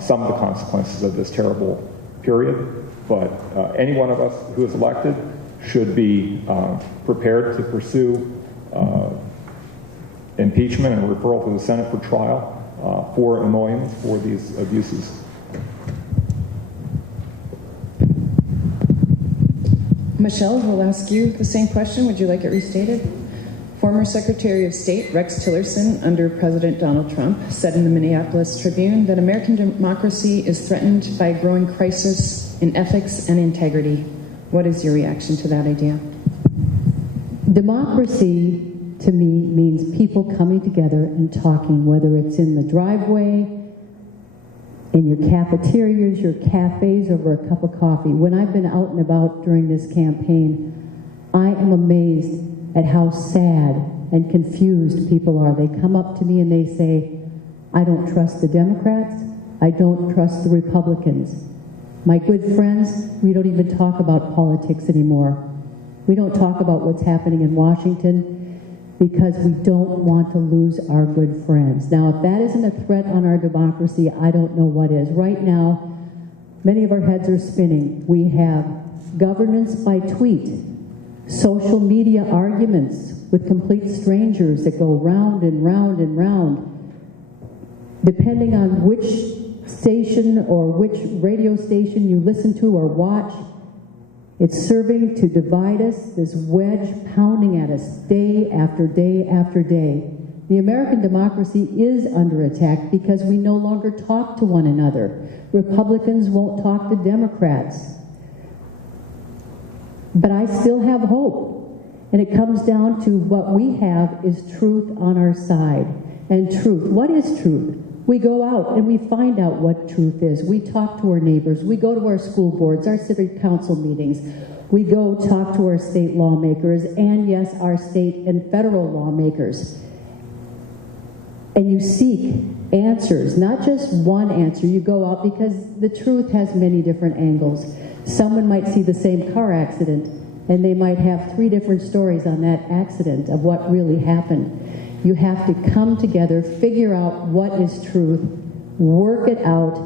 some of the consequences of this terrible period. But any one of us who is elected should be prepared to pursue impeachment and referral to the Senate for trial for emoluments for these abuses. Michelle, we'll ask you the same question. Would you like it restated? Former Secretary of State Rex Tillerson, under President Donald Trump, said in the Minneapolis Tribune that American democracy is threatened by a growing crisis in ethics and integrity. What is your reaction to that idea? Democracy, to me, means people coming together and talking, whether it's in the driveway, in your cafeterias, your cafes, over a cup of coffee. When I've been out and about during this campaign, I am amazed at how sad and confused people are. They come up to me and they say, I don't trust the Democrats, I don't trust the Republicans. My good friends, we don't even talk about politics anymore. We don't talk about what's happening in Washington because we don't want to lose our good friends. Now, if that isn't a threat on our democracy, I don't know what is. Right now, many of our heads are spinning. We have governance by tweet, social media arguments with complete strangers that go round and round and round. Depending on which station or which radio station you listen to or watch, it's serving to divide us, this wedge pounding at us day after day after day. The American democracy is under attack because we no longer talk to one another. Republicans won't talk to Democrats. But I still have hope. And it comes down to what we have is truth on our side. And truth, what is truth? We go out and we find out what truth is. We talk to our neighbors. We go to our school boards, our city council meetings. We go talk to our state lawmakers and, yes, our state and federal lawmakers. And you seek answers, not just one answer. You go out because the truth has many different angles. Someone might see the same car accident, and they might have 3 different stories on that accident of what really happened. You have to come together, figure out what is truth, work it out,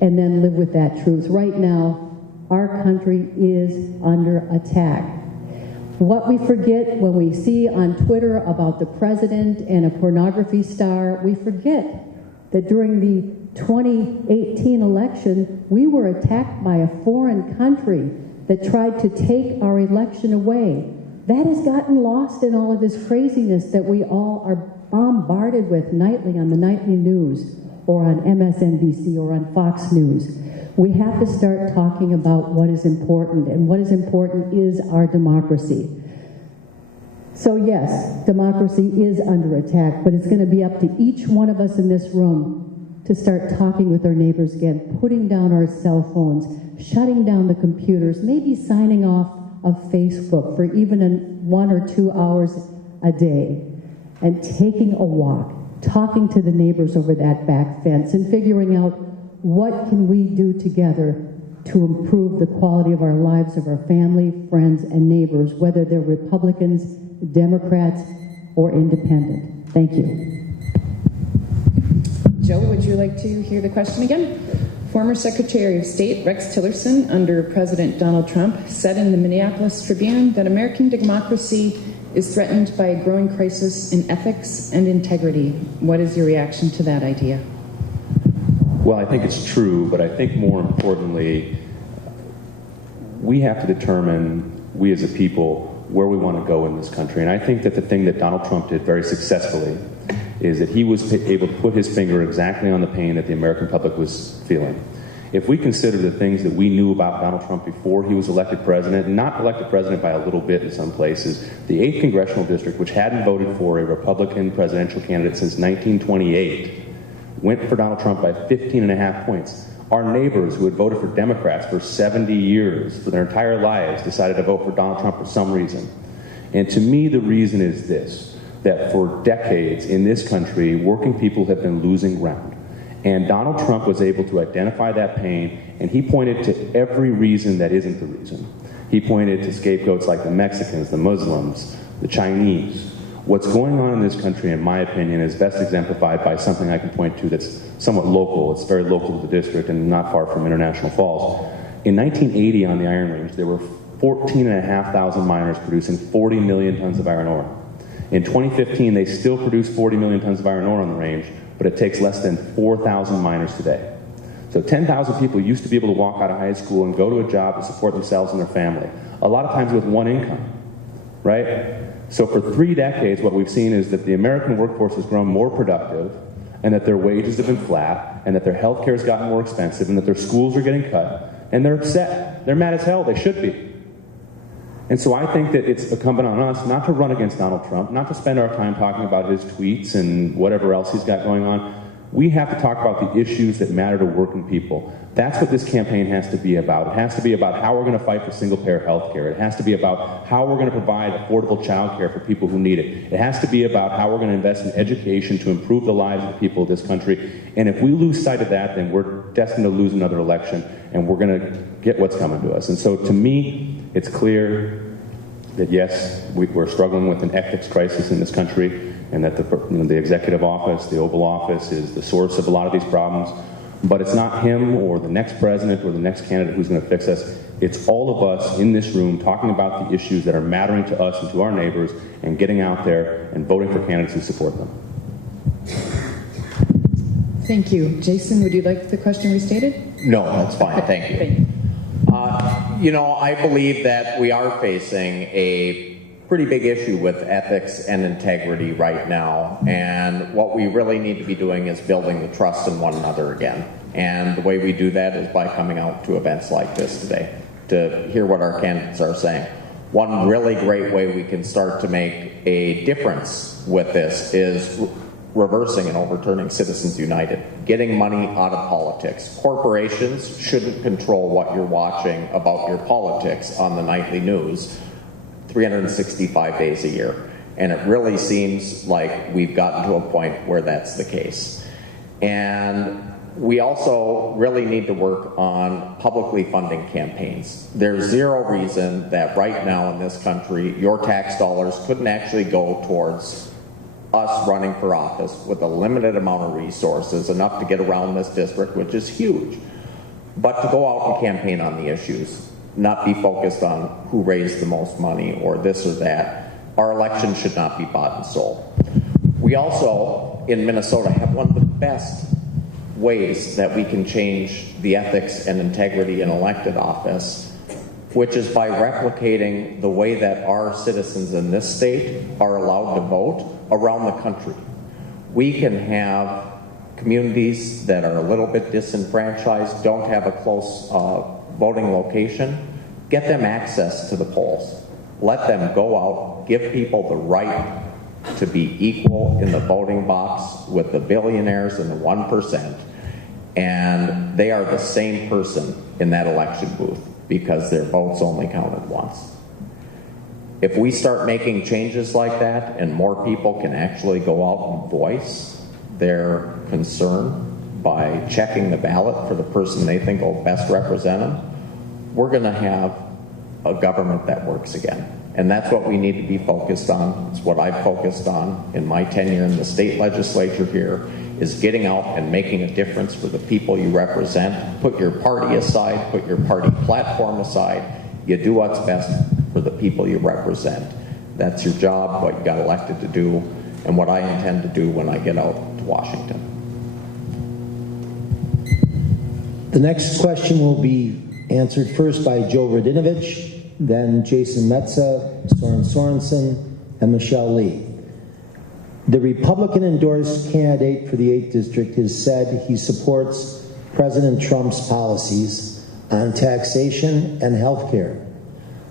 and then live with that truth. Right now, our country is under attack. What we forget when we see on Twitter about the president and a pornography star, we forget that during the 2018 election, we were attacked by a foreign country that tried to take our election away. That has gotten lost in all of this craziness that we all are bombarded with nightly on the nightly news or on MSNBC or on Fox News. We have to start talking about what is important, and what is important is our democracy. So yes, democracy is under attack, but it's going to be up to each one of us in this room to start talking with our neighbors again, putting down our cell phones, shutting down the computers, maybe signing off of Facebook for even 1 or 2 hours a day, and taking a walk, talking to the neighbors over that back fence, and figuring out what can we do together to improve the quality of our lives, of our family, friends, and neighbors, whether they're Republicans, Democrats, or independent. Thank you. Joe, would you like to hear the question again? Former Secretary of State Rex Tillerson, under President Donald Trump, said in the Minneapolis Tribune that American democracy is threatened by a growing crisis in ethics and integrity. What is your reaction to that idea? Well, I think it's true, but I think more importantly, we have to determine, we as a people, where we want to go in this country. And I think that the thing that Donald Trump did very successfully is that he was able to put his finger exactly on the pain that the American public was feeling. If we consider the things that we knew about Donald Trump before he was elected president, not elected president by a little bit in some places, the 8th Congressional District, which hadn't voted for a Republican presidential candidate since 1928, went for Donald Trump by 15.5 points. Our neighbors who had voted for Democrats for 70 years, for their entire lives, decided to vote for Donald Trump for some reason. And to me, the reason is this, that for decades in this country, working people have been losing ground. And Donald Trump was able to identify that pain, and he pointed to every reason that isn't the reason. He pointed to scapegoats like the Mexicans, the Muslims, the Chinese. What's going on in this country, in my opinion, is best exemplified by something I can point to that's somewhat local. It's very local to the district and not far from International Falls. In 1980 on the Iron Range, there were 14,500 miners producing 40 million tons of iron ore. In 2015, they still produce 40 million tons of iron ore on the range, but it takes less than 4,000 miners today. So 10,000 people used to be able to walk out of high school and go to a job to support themselves and their family, a lot of times with one income, right? So for 3 decades, what we've seen is that the American workforce has grown more productive, and that their wages have been flat, and that their health care has gotten more expensive, and that their schools are getting cut, and they're upset. They're mad as hell. They should be. And so I think that it's incumbent on us not to run against Donald Trump, not to spend our time talking about his tweets and whatever else he's got going on. We have to talk about the issues that matter to working people. That's what this campaign has to be about. It has to be about how we're going to fight for single-payer health care. It has to be about how we're going to provide affordable child care for people who need it. It has to be about how we're going to invest in education to improve the lives of the people of this country. And if we lose sight of that, then we're destined to lose another election, and we're going to get what's coming to us. And so to me, it's clear that yes, we're struggling with an ethics crisis in this country, and that the executive office, the Oval Office, is the source of a lot of these problems. But it's not him or the next president or the next candidate who's going to fix us. It's all of us in this room talking about the issues that are mattering to us and to our neighbors, and getting out there and voting for candidates who support them. Thank you. Jason, would you like the question restated? No, that's fine. Thank you. Thank you. You know, I believe that we are facing a pretty big issue with ethics and integrity right now, and what we really need to be doing is building the trust in one another again. And the way we do that is by coming out to events like this today to hear what our candidates are saying. One really great way we can start to make a difference with this is reversing and overturning Citizens United, getting money out of politics. Corporations shouldn't control what you're watching about your politics on the nightly news 365 days a year. And it really seems like we've gotten to a point where that's the case. And we also really need to work on publicly funding campaigns. There's zero reason that right now in this country, your tax dollars couldn't actually go towards us running for office with a limited amount of resources, enough to get around this district, which is huge. But to go out and campaign on the issues, not be focused on who raised the most money or this or that. Our election should not be bought and sold. We also, in Minnesota, have one of the best ways that we can change the ethics and integrity in elected office, which is by replicating the way that our citizens in this state are allowed to vote around the country. We can have communities that are a little bit disenfranchised, don't have a close voting location, get them access to the polls. Let them go out, give people the right to be equal in the voting box with the billionaires and the 1%, and they are the same person in that election booth because their votes only counted once. If we start making changes like that and more people can actually go out and voice their concern by checking the ballot for the person they think will best represent them, we're going to have a government that works again. And that's what we need to be focused on. It's what I've focused on in my tenure in the state legislature here, is getting out and making a difference for the people you represent. Put your party aside, put your party platform aside. You do what's best for the people you represent. That's your job, what you got elected to do, and what I intend to do when I get out to Washington. The next question will be answered first by Joe Radinovich, then Jason Metza, Soren Sorensen, and Michelle Lee. The Republican-endorsed candidate for the 8th District has said he supports President Trump's policies on taxation and health care.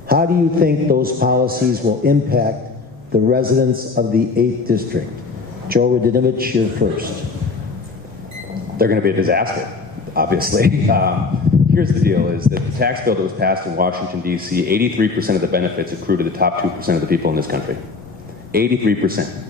How do you think those policies will impact the residents of the 8th District? Joe Radinovich, you're first. They're going to be a disaster, obviously. Here's the deal, is that the tax bill that was passed in Washington, D.C., 83% of the benefits accrue to the top 2% of the people in this country. 83%.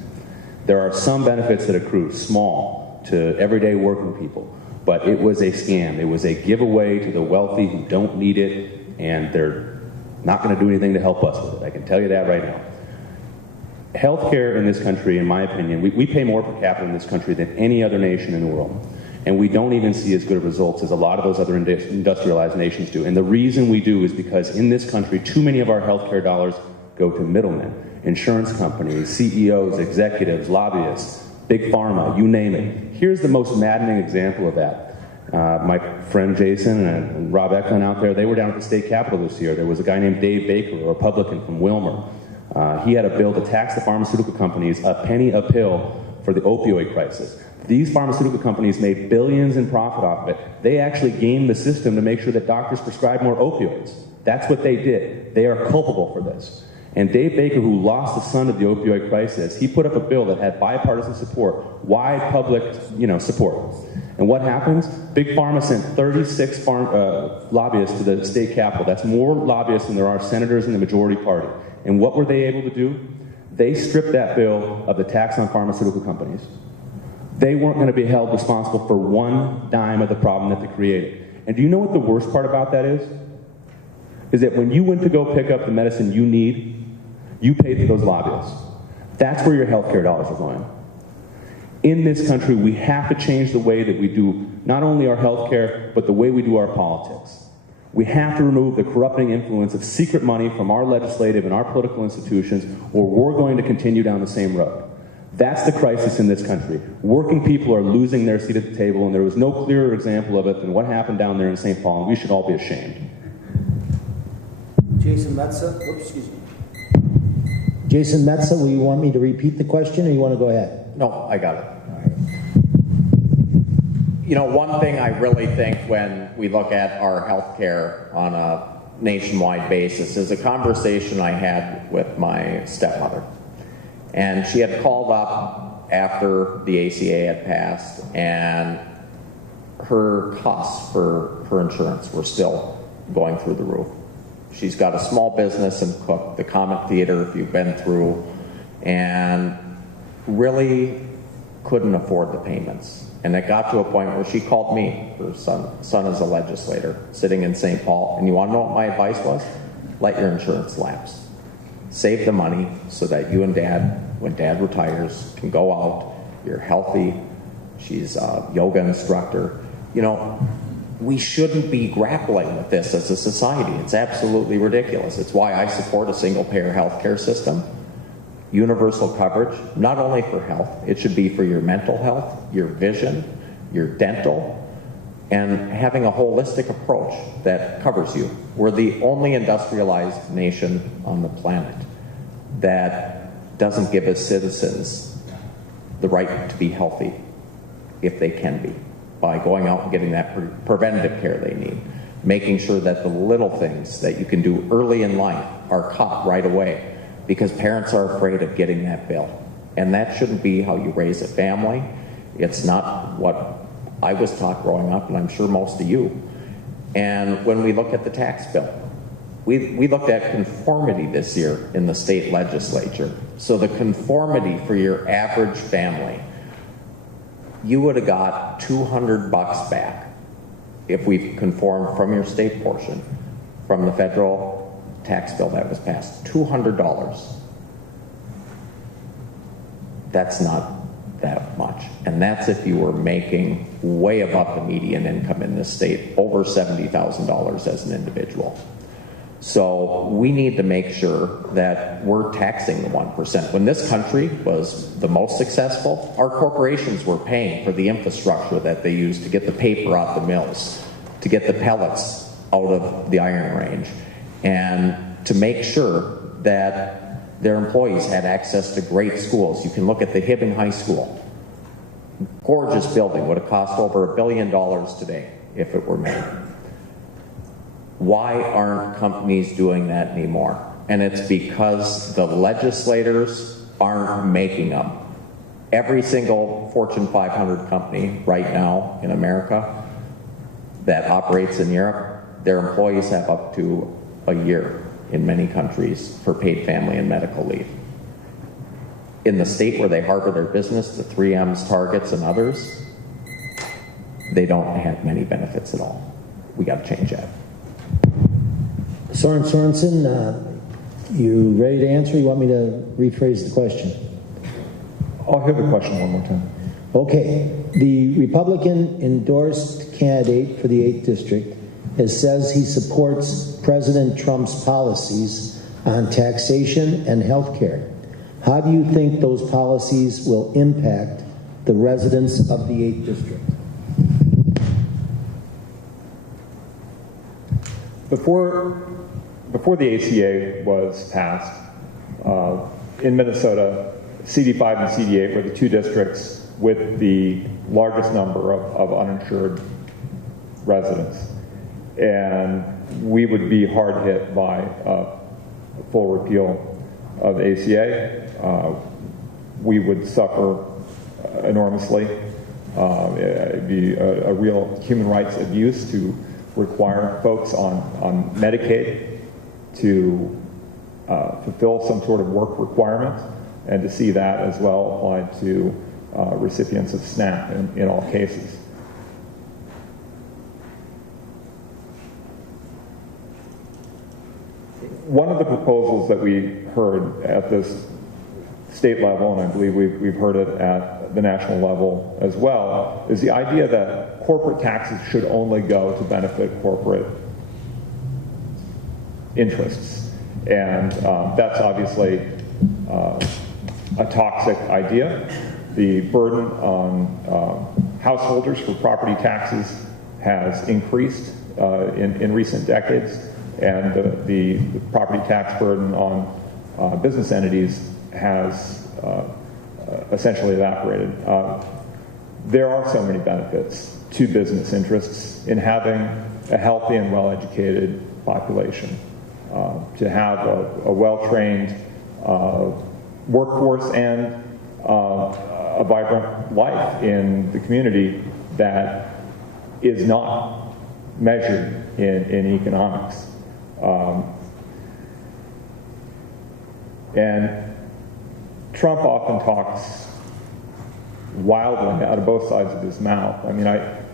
There are some benefits that accrue, small, to everyday working people, but it was a scam. It was a giveaway to the wealthy who don't need it, and they're not going to do anything to help us with it. I can tell you that right now. Healthcare in this country, in my opinion, we pay more per capita in this country than any other nation in the world. And we don't even see as good of results as a lot of those other industrialized nations do. And the reason we do is because in this country, too many of our healthcare dollars go to middlemen, insurance companies, CEOs, executives, lobbyists, big pharma, you name it. Here's the most maddening example of that. My friend Jason and Rob Eklund out there, they were down at the state capitol this year. There was a guy named Dave Baker, a Republican from Wilmer. He had a bill to tax the pharmaceutical companies a penny a pill for the opioid crisis. These pharmaceutical companies made billions in profit off of it. They actually gamed the system to make sure that doctors prescribed more opioids. That's what they did. They are culpable for this. And Dave Baker, who lost the son of the opioid crisis, he put up a bill that had bipartisan support, wide public support. And what happens? Big Pharma sent 36 lobbyists to the state capitol. That's more lobbyists than there are senators in the majority party. And what were they able to do? They stripped that bill of the tax on pharmaceutical companies. They weren't going to be held responsible for one dime of the problem that they created. And do you know what the worst part about that is? Is that when you went to go pick up the medicine you need, you paid for those lobbyists. That's where your healthcare dollars are going. In this country, we have to change the way that we do not only our healthcare, but the way we do our politics. We have to remove the corrupting influence of secret money from our legislative and our political institutions, or we're going to continue down the same road. That's the crisis in this country. Working people are losing their seat at the table, and there was no clearer example of it than what happened down there in St. Paul, and we should all be ashamed. Jason Metza, Jason Metza, will you want me to repeat the question, or you want to go ahead? No, I got it. One thing I really think when we look at our health care on a nationwide basis is a conversation I had with my stepmother. And she had called up after the ACA had passed, and her costs for her insurance were still going through the roof. She's got a small business in Cook, the Comet Theater, if you've been through, and really couldn't afford the payments. And it got to a point where she called me. Her son is a legislator sitting in St. Paul. And you want to know what my advice was? Let your insurance lapse. Save the money so that you and Dad, when Dad retires, can go out. You're healthy. She's a yoga instructor. You know, we shouldn't be grappling with this as a society. It's absolutely ridiculous. It's why I support a single-payer healthcare system. Universal coverage, not only for health, it should be for your mental health, your vision, your dental, and having a holistic approach that covers you. We're the only industrialized nation on the planet that doesn't give its citizens the right to be healthy if they can be, by going out and getting that preventative care they need, making sure that the little things that you can do early in life are caught right away, because parents are afraid of getting that bill. And that shouldn't be how you raise a family. It's not what I was taught growing up, and I'm sure most of you. And when we look at the tax bill, we looked at conformity this year in the state legislature. So the conformity for your average family, you would have got $200 back if we conformed from your state portion from the federal tax bill that was passed. $200. That's not that much. And that's if you were making way above the median income in this state, over $70,000 as an individual. So we need to make sure that we're taxing the 1%. When this country was the most successful, our corporations were paying for the infrastructure that they used to get the paper out the mills, to get the pellets out of the iron range, and to make sure that their employees had access to great schools. You can look at the Hibbing High School. Gorgeous building, would have cost over $1 billion today if it were made. Why aren't companies doing that anymore? And it's because the legislators aren't making them. Every single Fortune 500 company right now in America that operates in Europe, their employees have up to a year in many countries for paid family and medical leave. In the state where they harbor their business, the 3Ms, Targets, and others, they don't have many benefits at all. We got to change that. Sorensen, you ready to answer? You want me to rephrase the question? I'll hear the question one more time. Okay. The Republican endorsed candidate for the 8th District says he supports President Trump's policies on taxation and health care. How do you think those policies will impact the residents of the 8th District? Before the ACA was passed, in Minnesota, CD5 and CD8 were the two districts with the largest number of uninsured residents. And we would be hard hit by a full repeal of the ACA. We would suffer enormously. It'd be a real human rights abuse to require folks on Medicaid to fulfill some sort of work requirement, and to see that as well applied to recipients of SNAP in all cases. One of the proposals that we heard at this state level, and I believe we've heard it at the national level as well, is the idea that corporate taxes should only go to benefit corporate interests. And that's obviously a toxic idea. The burden on householders for property taxes has increased in recent decades, and the property tax burden on business entities has essentially evaporated. There are so many benefits to business interests in having a healthy and well-educated population, to have a well-trained workforce and a vibrant life in the community that is not measured in economics. And Trump often talks wildly out of both sides of his mouth. I mean,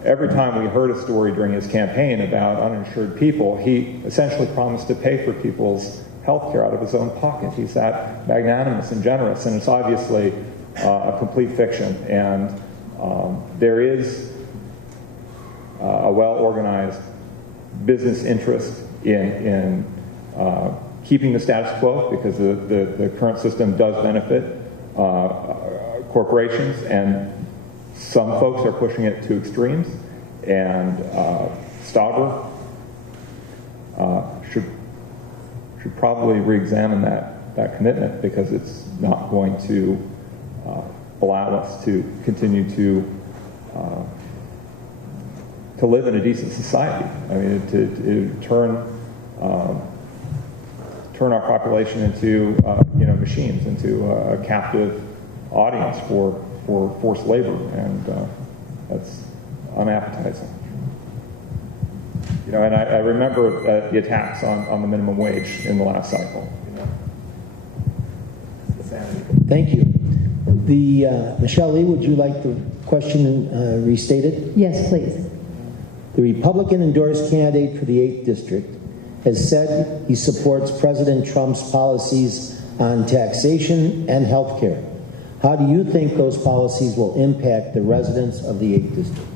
every time we heard a story during his campaign about uninsured people, he essentially promised to pay for people's health care out of his own pocket. He's that magnanimous and generous, and it's obviously a complete fiction. And there is a well-organized business interest in keeping the status quo, because the current system does benefit corporations, and some folks are pushing it to extremes. And Stauber should probably re-examine that commitment, because it's not going to allow us to continue to live in a decent society. I mean, to turn our population into machines, into a captive audience for forced labor, and that's unappetizing. And I remember the attacks on the minimum wage in the last cycle. Thank you. Michelle Lee, would you like the question restated? Yes, please. The Republican-endorsed candidate for the 8th District has said he supports President Trump's policies on taxation and health care. How do you think those policies will impact the residents of the 8th District?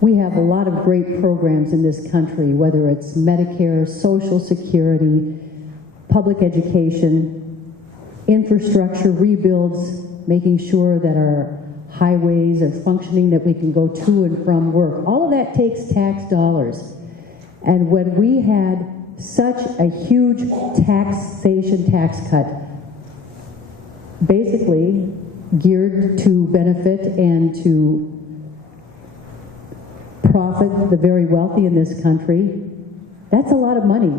We have a lot of great programs in this country, whether it's Medicare, Social Security, public education, infrastructure rebuilds, making sure that our highways are functioning, that we can go to and from work. All of that takes tax dollars. And when we had such a huge taxation tax cut, basically geared to benefit and to profit the very wealthy in this country, that's a lot of money.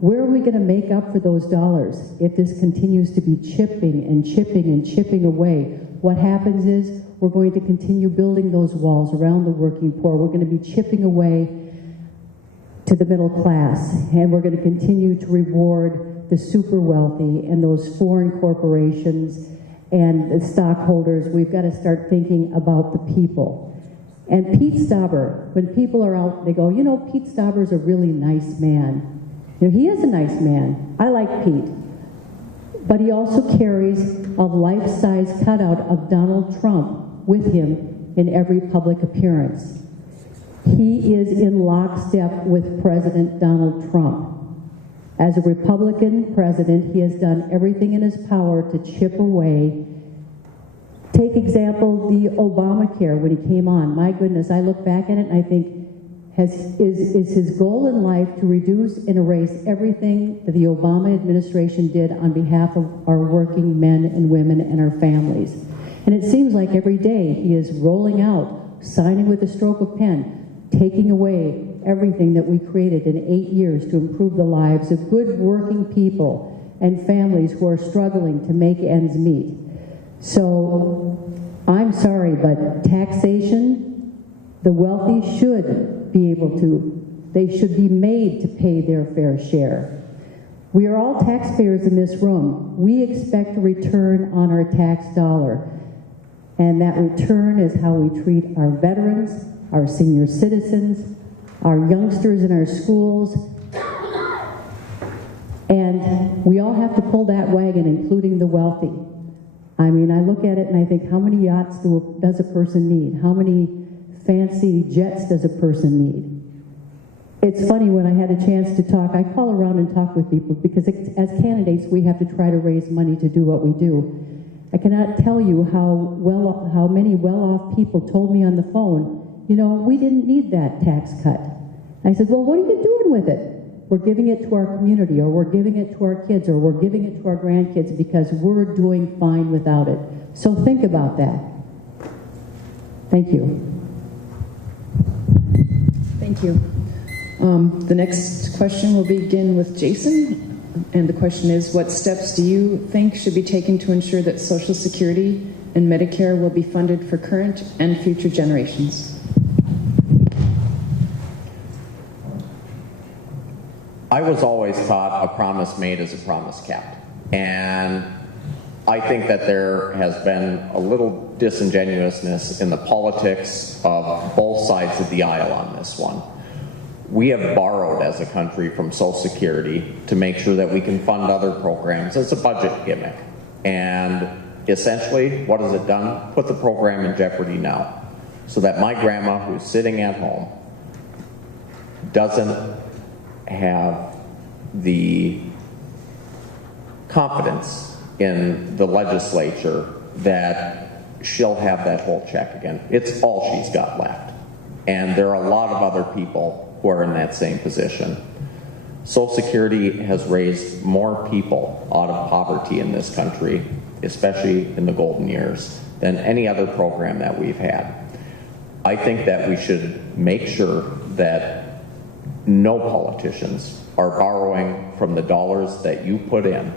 Where are we going to make up for those dollars if this continues to be chipping and chipping and chipping away? What happens is we're going to continue building those walls around the working poor. We're going to be chipping away to the middle class, and we're going to continue to reward the super wealthy and those foreign corporations and the stockholders. We've got to start thinking about the people. And Pete Stauber, when people are out, they go, Pete Stauber's a really nice man. He is a nice man. I like Pete. But he also carries a life-size cutout of Donald Trump with him in every public appearance. He is in lockstep with President Donald Trump. As a Republican president, he has done everything in his power to chip away. Take example, the Obamacare when he came on. My goodness, I look back at it and I think, is his goal in life to reduce and erase everything that the Obama administration did on behalf of our working men and women and our families? And it seems like every day he is rolling out, signing with a stroke of pen, taking away everything that we created in 8 years to improve the lives of good working people and families who are struggling to make ends meet. So I'm sorry, but taxation, the wealthy should be able to, they should be made to pay their fair share. We are all taxpayers in this room. We expect a return on our tax dollar. And that return is how we treat our veterans, our senior citizens, our youngsters in our schools. And we all have to pull that wagon, including the wealthy. I mean, I look at it and I think, how many yachts does a person need? How many fancy jets does a person need? It's funny, when I had a chance to talk, I call around and talk with people because as candidates, we have to try to raise money to do what we do. I cannot tell you how many well-off people told me on the phone, we didn't need that tax cut. I said, well, what are you doing with it? We're giving it to our community, or we're giving it to our kids, or we're giving it to our grandkids because we're doing fine without it. So think about that. Thank you. Thank you. The next question will begin with Jason. And the question is, what steps do you think should be taken to ensure that Social Security and Medicare will be funded for current and future generations? I was always taught a promise made is a promise kept. And I think that there has been a little disingenuousness in the politics of both sides of the aisle on this one. We have borrowed as a country from Social Security to make sure that we can fund other programs. It's a budget gimmick. And essentially, what has it done? Put the program in jeopardy now. So that my grandma, who's sitting at home, doesn't have the confidence in the legislature that she'll have that whole check again. It's all she's got left. And there are a lot of other people who are in that same position. Social Security has raised more people out of poverty in this country, especially in the golden years, than any other program that we've had. I think that we should make sure that no politicians are borrowing from the dollars that you put in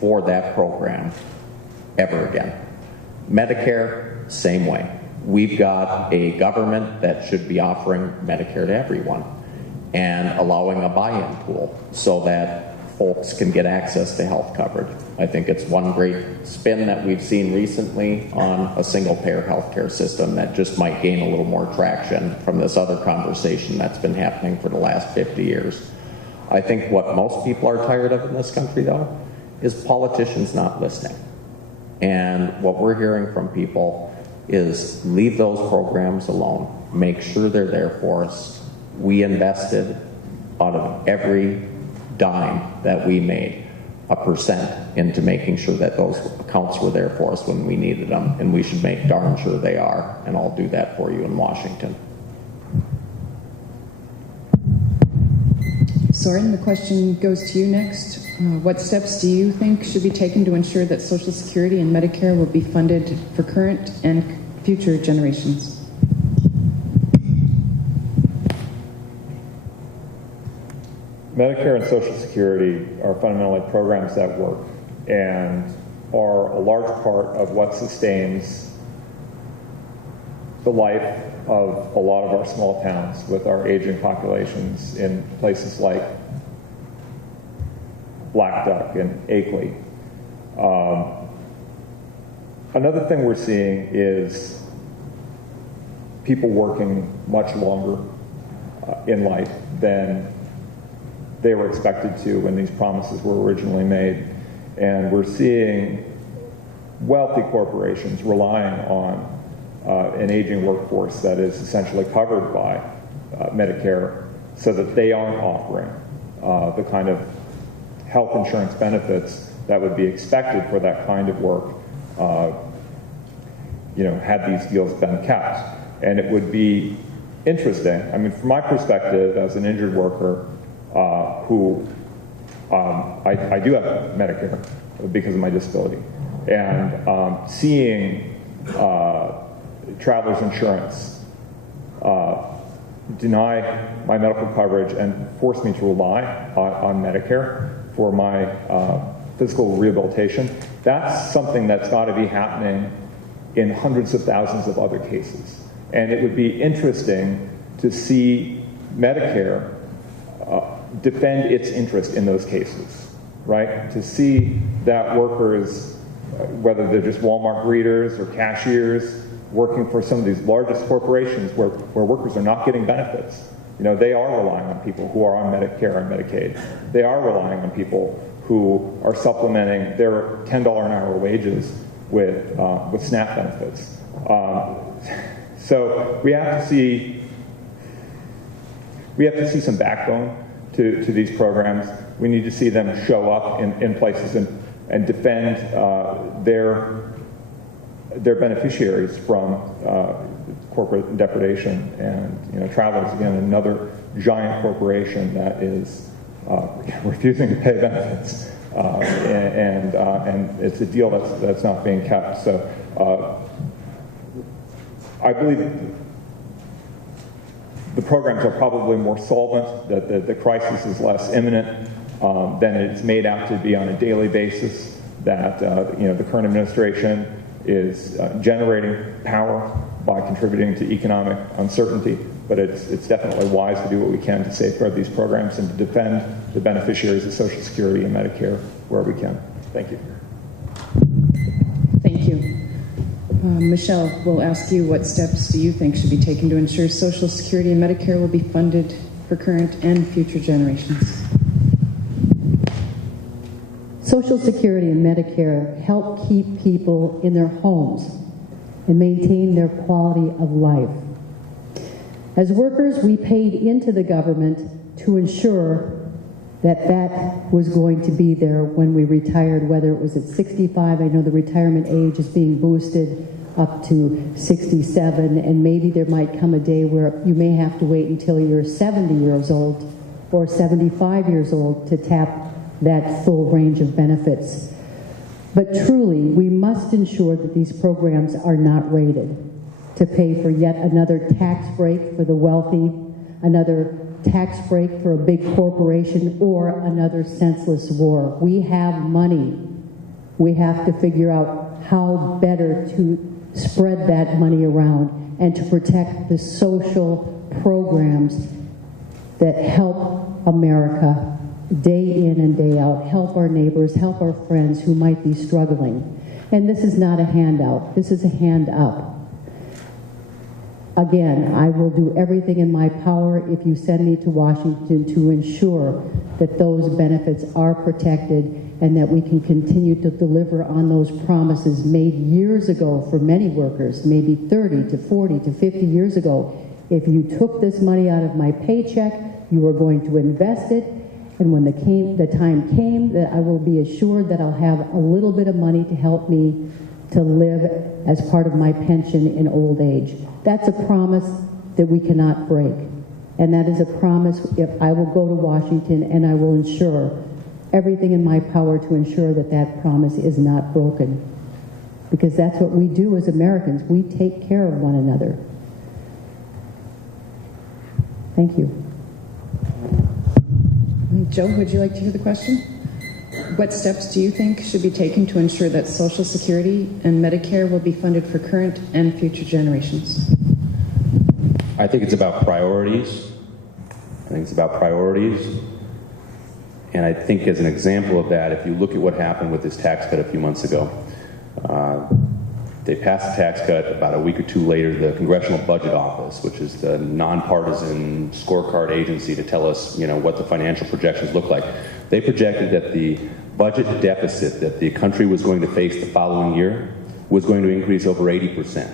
for that program ever again. Medicare, same way. We've got a government that should be offering Medicare to everyone and allowing a buy-in pool so that folks can get access to health coverage. I think it's one great spin that we've seen recently on a single-payer healthcare system that just might gain a little more traction from this other conversation that's been happening for the last 50 years. I think what most people are tired of in this country, though, is politicians not listening. And what we're hearing from people is leave those programs alone. Make sure they're there for us. We invested out of every dime that we made, 1% into making sure that those accounts were there for us when we needed them, and we should make darn sure they are, and I'll do that for you in Washington. Soren, the question goes to you next. What steps do you think should be taken to ensure that Social Security and Medicare will be funded for current and future generations? Medicare and Social Security are fundamentally programs that work and are a large part of what sustains the life of a lot of our small towns with our aging populations in places like Black Duck and Akeley. Another thing we're seeing is people working much longer in life than they were expected to when these promises were originally made. And we're seeing wealthy corporations relying on an aging workforce that is essentially covered by Medicare so that they aren't offering the kind of health insurance benefits that would be expected for that kind of work, had these deals been kept. And it would be interesting, I mean, from my perspective as an injured worker, who I do have Medicare because of my disability, and seeing traveler's insurance deny my medical coverage and force me to rely on Medicare for my physical rehabilitation, that's something that's got to be happening in hundreds of thousands of other cases. And it would be interesting to see Medicare defend its interest in those cases, right? To see that workers, whether they're just Walmart greeters or cashiers, working for some of these largest corporations where workers are not getting benefits. They are relying on people who are on Medicare and Medicaid. They are relying on people who are supplementing their $10 an hour wages with SNAP benefits. So we have to see some backbone to these programs. We need to see them show up in places and defend their beneficiaries from corporate depredation. And Travelers, again, another giant corporation that is refusing to pay benefits, and it's a deal that's not being kept. So I believe the programs are probably more solvent, that the crisis is less imminent than it's made out to be on a daily basis, that the current administration is generating power by contributing to economic uncertainty, but it's definitely wise to do what we can to safeguard these programs and to defend the beneficiaries of Social Security and Medicare where we can. Thank you. Michelle, we'll ask you, what steps do you think should be taken to ensure Social Security and Medicare will be funded for current and future generations? Social Security and Medicare help keep people in their homes and maintain their quality of life. As workers, we paid into the government to ensure that that was going to be there when we retired, whether it was at 65. I know the retirement age is being boosted up to 67, and maybe there might come a day where you may have to wait until you're 70 years old or 75 years old to tap that full range of benefits. But truly, we must ensure that these programs are not rated to pay for yet another tax break for the wealthy, another tax break for a big corporation, or another senseless war. We have money. We have to figure out how better to spread that money around and to protect the social programs that help America day in and day out, help our neighbors, help our friends who might be struggling. And this is not a handout. This is a hand up. Again, I will do everything in my power if you send me to Washington to ensure that those benefits are protected and that we can continue to deliver on those promises made years ago for many workers, maybe 30 to 40 to 50 years ago. If you took this money out of my paycheck, you were going to invest it, and when the time came, that I will be assured that I'll have a little bit of money to help me to live as part of my pension in old age. That's a promise that we cannot break. And that is a promise if I will go to Washington and I will ensure everything in my power to ensure that that promise is not broken. Because that's what we do as Americans. We take care of one another. Thank you. Joe, would you like to hear the question? What steps do you think should be taken to ensure that Social Security and Medicare will be funded for current and future generations? I think it's about priorities. And I think as an example of that, if you look at what happened with this tax cut a few months ago, they passed the tax cut. About a week or two later, the Congressional Budget Office, which is the nonpartisan scorecard agency to tell us, what the financial projections look like, they projected that the budget deficit that the country was going to face the following year was going to increase over 80%.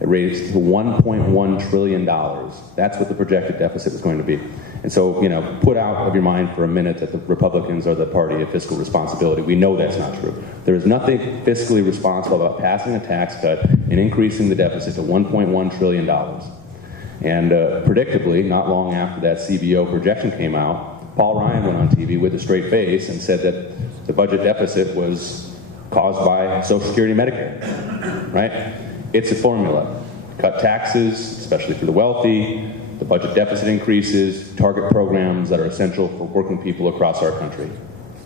It raised to $1.1 trillion. That's what the projected deficit was going to be. And so, put out of your mind for a minute that the Republicans are the party of fiscal responsibility. We know that's not true. There is nothing fiscally responsible about passing a tax cut and increasing the deficit to $1.1 trillion. And predictably, not long after that CBO projection came out, Paul Ryan went on TV with a straight face and said that the budget deficit was caused by Social Security and Medicare, right? It's a formula. Cut taxes, especially for the wealthy, the budget deficit increases, target programs that are essential for working people across our country,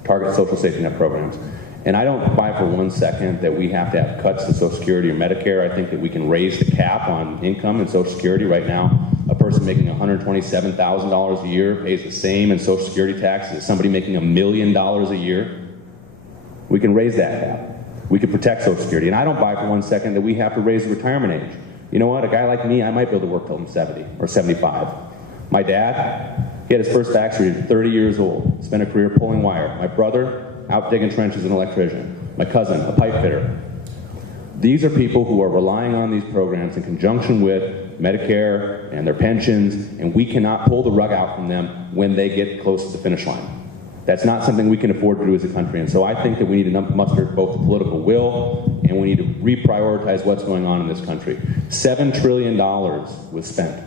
target social safety net programs. And I don't buy for 1 second that we have to have cuts to Social Security or Medicare. I think that we can raise the cap on income in Social Security. Right now, a person making $127,000 a year pays the same in Social Security taxes as somebody making $1 million a year. We can raise that cap. We could protect Social Security. And I don't buy for 1 second that we have to raise the retirement age. You know what? A guy like me, I might be able to work till I'm 70 or 75. My dad, he had his first back surgery at 30 years old, spent a career pulling wire. My brother, out digging trenches as an electrician. My cousin, a pipe fitter. These are people who are relying on these programs in conjunction with Medicare and their pensions, and we cannot pull the rug out from them when they get close to the finish line. That's not something we can afford to do as a country. And so I think that we need to muster both the political will and we need to reprioritize what's going on in this country. $7 trillion was spent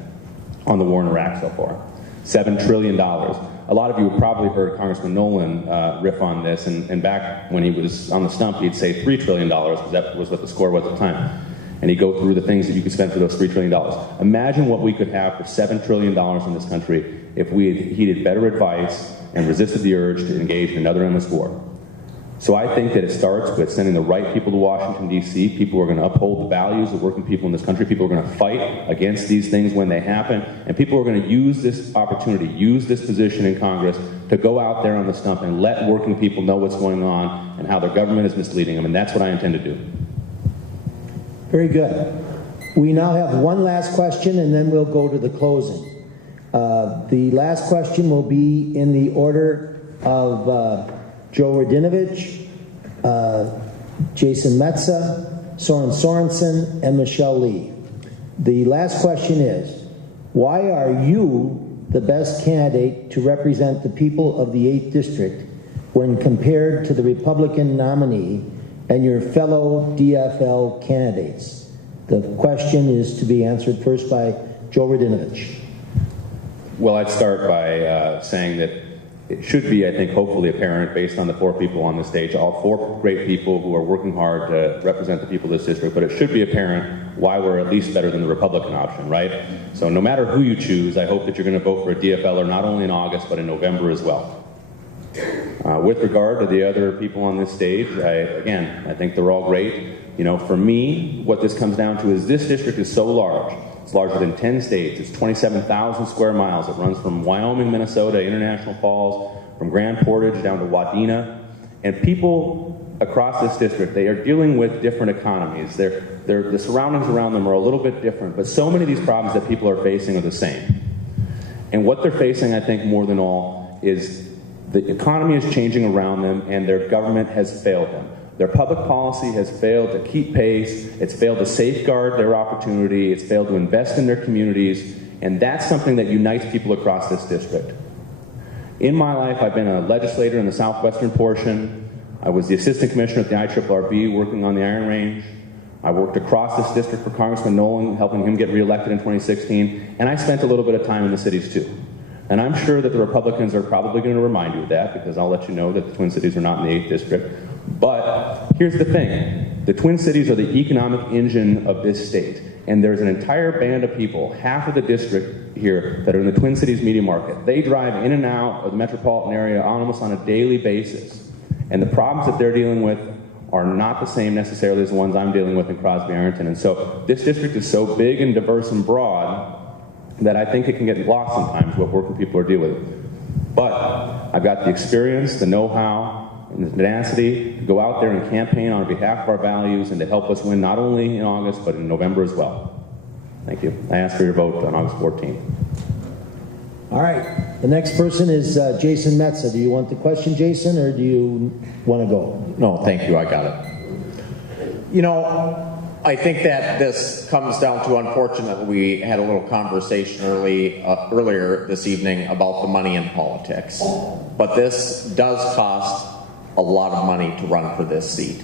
on the war in Iraq so far. $7 trillion. A lot of you have probably heard Congressman Nolan riff on this, and back when he was on the stump, he'd say $3 trillion, because that was what the score was at the time. And he'd go through the things that you could spend for those $3 trillion. Imagine what we could have for $7 trillion in this country if we had heeded better advice and resisted the urge to engage in another endless war. So I think that it starts with sending the right people to Washington, D.C., people who are going to uphold the values of working people in this country, people who are going to fight against these things when they happen, and people who are going to use this opportunity, use this position in Congress to go out there on the stump and let working people know what's going on and how their government is misleading them, and that's what I intend to do. Very good. We now have one last question, and then we'll go to the closing. The last question will be in the order of Joe Radinovich, Jason Metza, Soren Sorensen, and Michelle Lee. The last question is, why are you the best candidate to represent the people of the 8th District when compared to the Republican nominee and your fellow DFL candidates? The question is to be answered first by Joe Radinovich. Well, I'd start by saying that it should be, I think, hopefully apparent based on the 4 people on the stage, all 4 great people who are working hard to represent the people of this district, but it should be apparent why we're at least better than the Republican option, right? So no matter who you choose, I hope that you're going to vote for a DFLer not only in August, but in November as well. With regard to the other people on this stage, I think they're all great. You know, for me, what this comes down to is this district is so large. It's larger than 10 states. It's 27,000 square miles. It runs from Wyoming, Minnesota, International Falls, from Grand Portage down to Wadena. And people across this district, they are dealing with different economies. The surroundings around them are a little bit different, but so many of these problems that people are facing are the same. And what they're facing, I think, more than all, is the economy is changing around them and their government has failed them. Their public policy has failed to keep pace, it's failed to safeguard their opportunity, it's failed to invest in their communities, and that's something that unites people across this district. In my life, I've been a legislator in the southwestern portion. I was the assistant commissioner at the IRRB working on the Iron Range. I worked across this district for Congressman Nolan, helping him get reelected in 2016, and I spent a little bit of time in the cities too. And I'm sure that the Republicans are probably going to remind you of that, because I'll let you know that the Twin Cities are not in the 8th District. But here's the thing. The Twin Cities are the economic engine of this state. And there's an entire band of people, half of the district here, that are in the Twin Cities media market. They drive in and out of the metropolitan area almost on a daily basis. And the problems that they're dealing with are not the same necessarily as the ones I'm dealing with in Crosby-Ironton. And so this district is so big and diverse and broad that I think it can get lost sometimes what working people are dealing with. But I've got the experience, the know-how, and the tenacity to go out there and campaign on behalf of our values and to help us win not only in August, but in November as well. Thank you. I ask for your vote on August 14th. All right. The next person is Jason Metza. Do you want the question, Jason, or do you want to go? No, thank you. I got it. You know, I think that this comes down to, unfortunately, we had a little conversation earlier this evening about the money in politics. But this does cost a lot of money to run for this seat.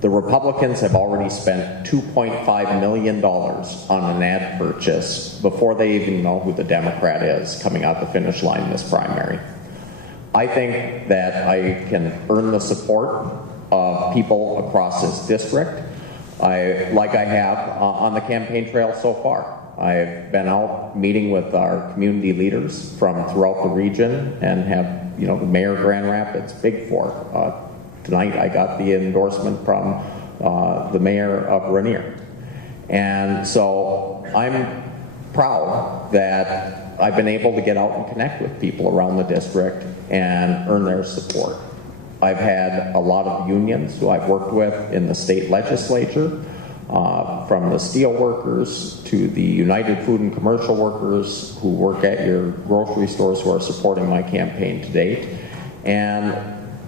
The Republicans have already spent $2.5 million on an ad purchase before they even know who the Democrat is coming out the finish line in this primary. I think that I can earn the support of people across this district. Like I have on the campaign trail so far. I've been out meeting with our community leaders from throughout the region and have, you know, the mayor of Grand Rapids, Big Fork. Tonight I got the endorsement from the mayor of Rainier. And so I'm proud that I've been able to get out and connect with people around the district and earn their support. I've had a lot of unions who I've worked with in the state legislature, from the steel workers to the United Food and Commercial Workers who work at your grocery stores who are supporting my campaign to date. And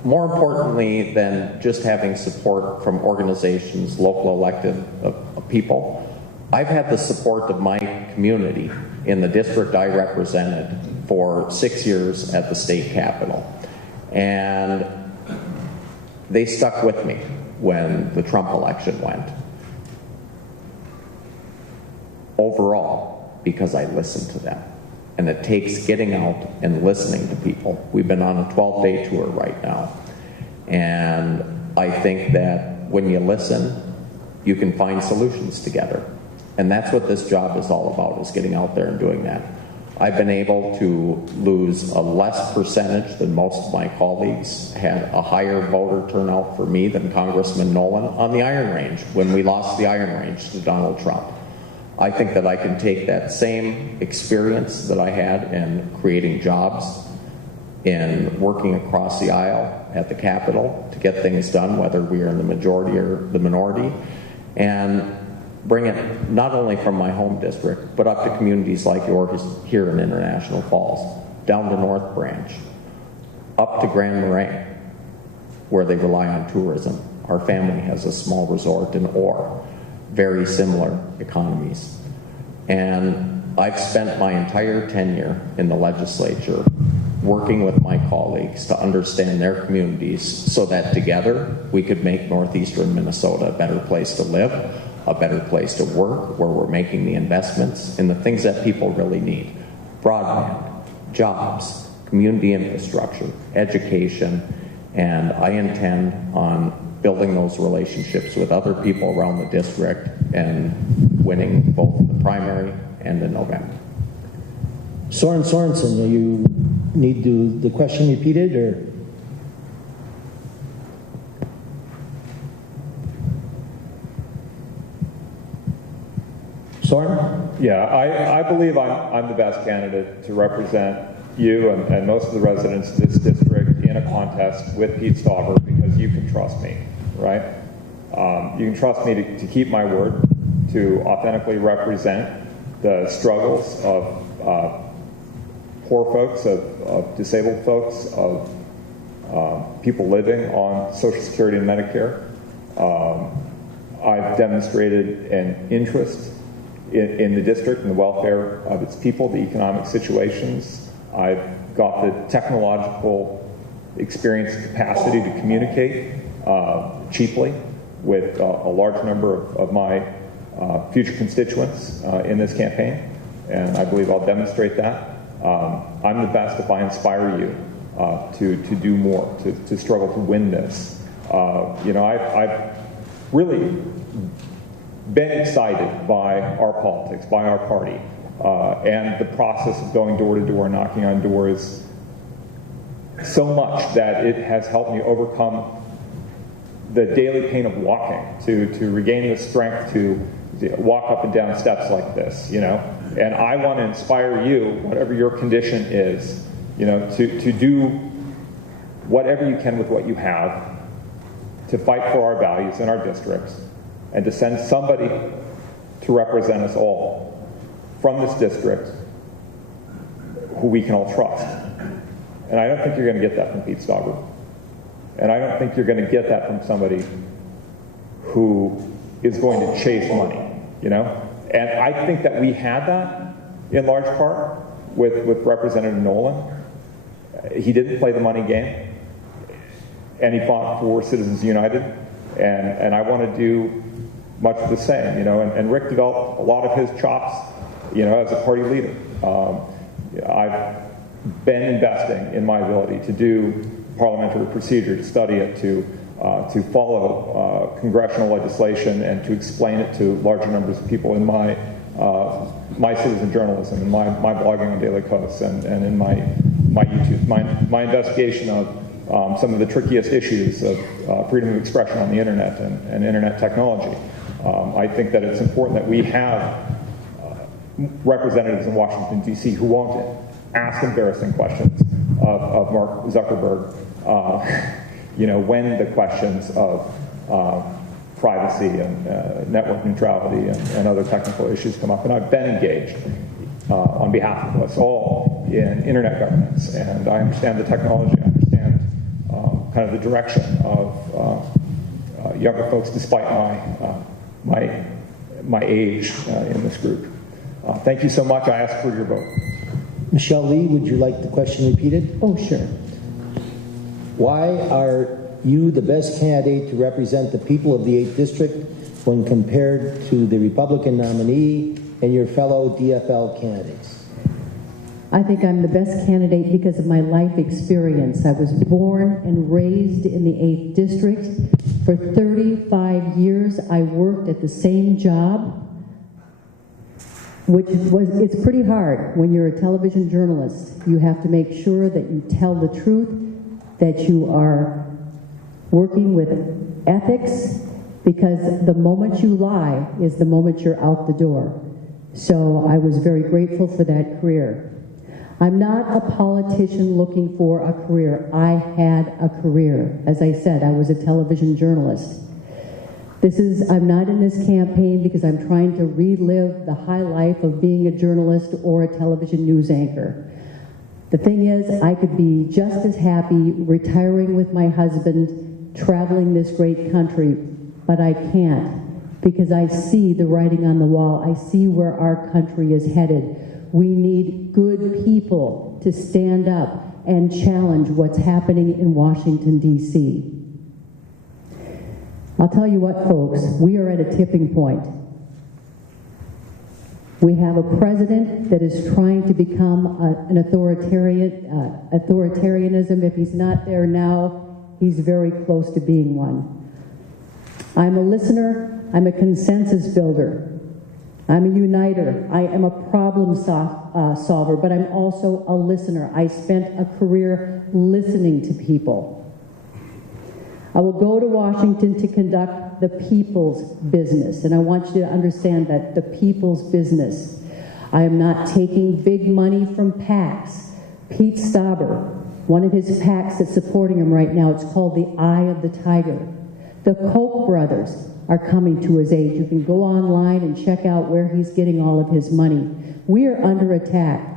more importantly than just having support from organizations, local elected people, I've had the support of my community in the district I represented for 6 years at the state capitol. And they stuck with me when the Trump election went. Overall, because I listened to them. And it takes getting out and listening to people. We've been on a 12-day tour right now. And I think that when you listen, you can find solutions together. And that's what this job is all about, is getting out there and doing that. I've been able to lose a less percentage than most of my colleagues, had a higher voter turnout for me than Congressman Nolan on the Iron Range when we lost the Iron Range to Donald Trump. I think that I can take that same experience that I had in creating jobs, in working across the aisle at the Capitol to get things done, whether we are in the majority or the minority, and bring it not only from my home district, but up to communities like yours here in International Falls, down to North Branch, up to Grand Marais, where they rely on tourism. Our family has a small resort in Orr, very similar economies. And I've spent my entire tenure in the legislature working with my colleagues to understand their communities so that together we could make northeastern Minnesota a better place to live, a better place to work, where we're making the investments in the things that people really need: broadband, jobs, community infrastructure, education, and I intend on building those relationships with other people around the district and winning both in the primary and in November. Soren Sorensen, do you need the question repeated, or? Soren? Yeah, I believe I'm the best candidate to represent you and most of the residents of this district in a contest with Pete Stauber, because you can trust me, right? You can trust me to keep my word, to authentically represent the struggles of poor folks, of disabled folks, of people living on Social Security and Medicare. I've demonstrated an interest in the district and the welfare of its people, the economic situations. I've got the technological experience and capacity to communicate cheaply with a large number of my future constituents in this campaign, and I believe I'll demonstrate that. I'm the best if I inspire you to do more, to struggle to win this. I've really been excited by our politics, by our party, and the process of going door to door, knocking on doors, so much that it has helped me overcome the daily pain of walking, to regain the strength to walk up and down steps like this, And I want to inspire you, whatever your condition is, to do whatever you can with what you have to fight for our values in our districts, and to send somebody to represent us all from this district who we can all trust. And I don't think you're going to get that from Pete Stauber. And I don't think you're going to get that from somebody who is going to chase money, And I think that we had that in large part with Representative Nolan. He didn't play the money game, and he fought for Citizens United, and I want to do much the same, and Rick developed a lot of his chops, as a party leader. I've been investing in my ability to do parliamentary procedure, to study it, to follow congressional legislation, and to explain it to larger numbers of people in my citizen journalism, and my blogging on Daily Kos, and in my YouTube, my investigation of some of the trickiest issues of freedom of expression on the internet and internet technology. I think that it's important that we have representatives in Washington, D.C. who won't ask embarrassing questions of Mark Zuckerberg, when the questions of privacy and network neutrality and other technical issues come up. And I've been engaged on behalf of us all in internet governance, and I understand the technology, I understand kind of the direction of younger folks, despite my age in this group. Thank you so much. I ask for your vote. Michelle Lee, would you like the question repeated? Oh, sure. Why are you the best candidate to represent the people of the 8th District when compared to the Republican nominee and your fellow DFL candidates? I think I'm the best candidate because of my life experience. I was born and raised in the 8th District. For 35 years, I worked at the same job, it's pretty hard when you're a television journalist. You have to make sure that you tell the truth, that you are working with ethics, because the moment you lie is the moment you're out the door. So I was very grateful for that career. I'm not a politician looking for a career. I had a career. As I said, I was a television journalist. I'm not in this campaign because I'm trying to relive the high life of being a journalist or a television news anchor. The thing is, I could be just as happy retiring with my husband, traveling this great country, but I can't because I see the writing on the wall. I see where our country is headed. We need good people to stand up and challenge what's happening in Washington, D.C. I'll tell you what, folks, we are at a tipping point. We have a president that is trying to become an authoritarianism. If he's not there now, he's very close to being one. I'm a listener. I'm a consensus builder. I'm a uniter. I am a problem solver, but I'm also a listener. I spent a career listening to people. I will go to Washington to conduct the people's business, and I want you to understand that, the people's business. I am not taking big money from PACs. Pete Stauber, one of his PACs that's supporting him right now, it's called the Eye of the Tiger. The Koch brothers are coming to his aid. You can go online and check out where he's getting all of his money. We are under attack.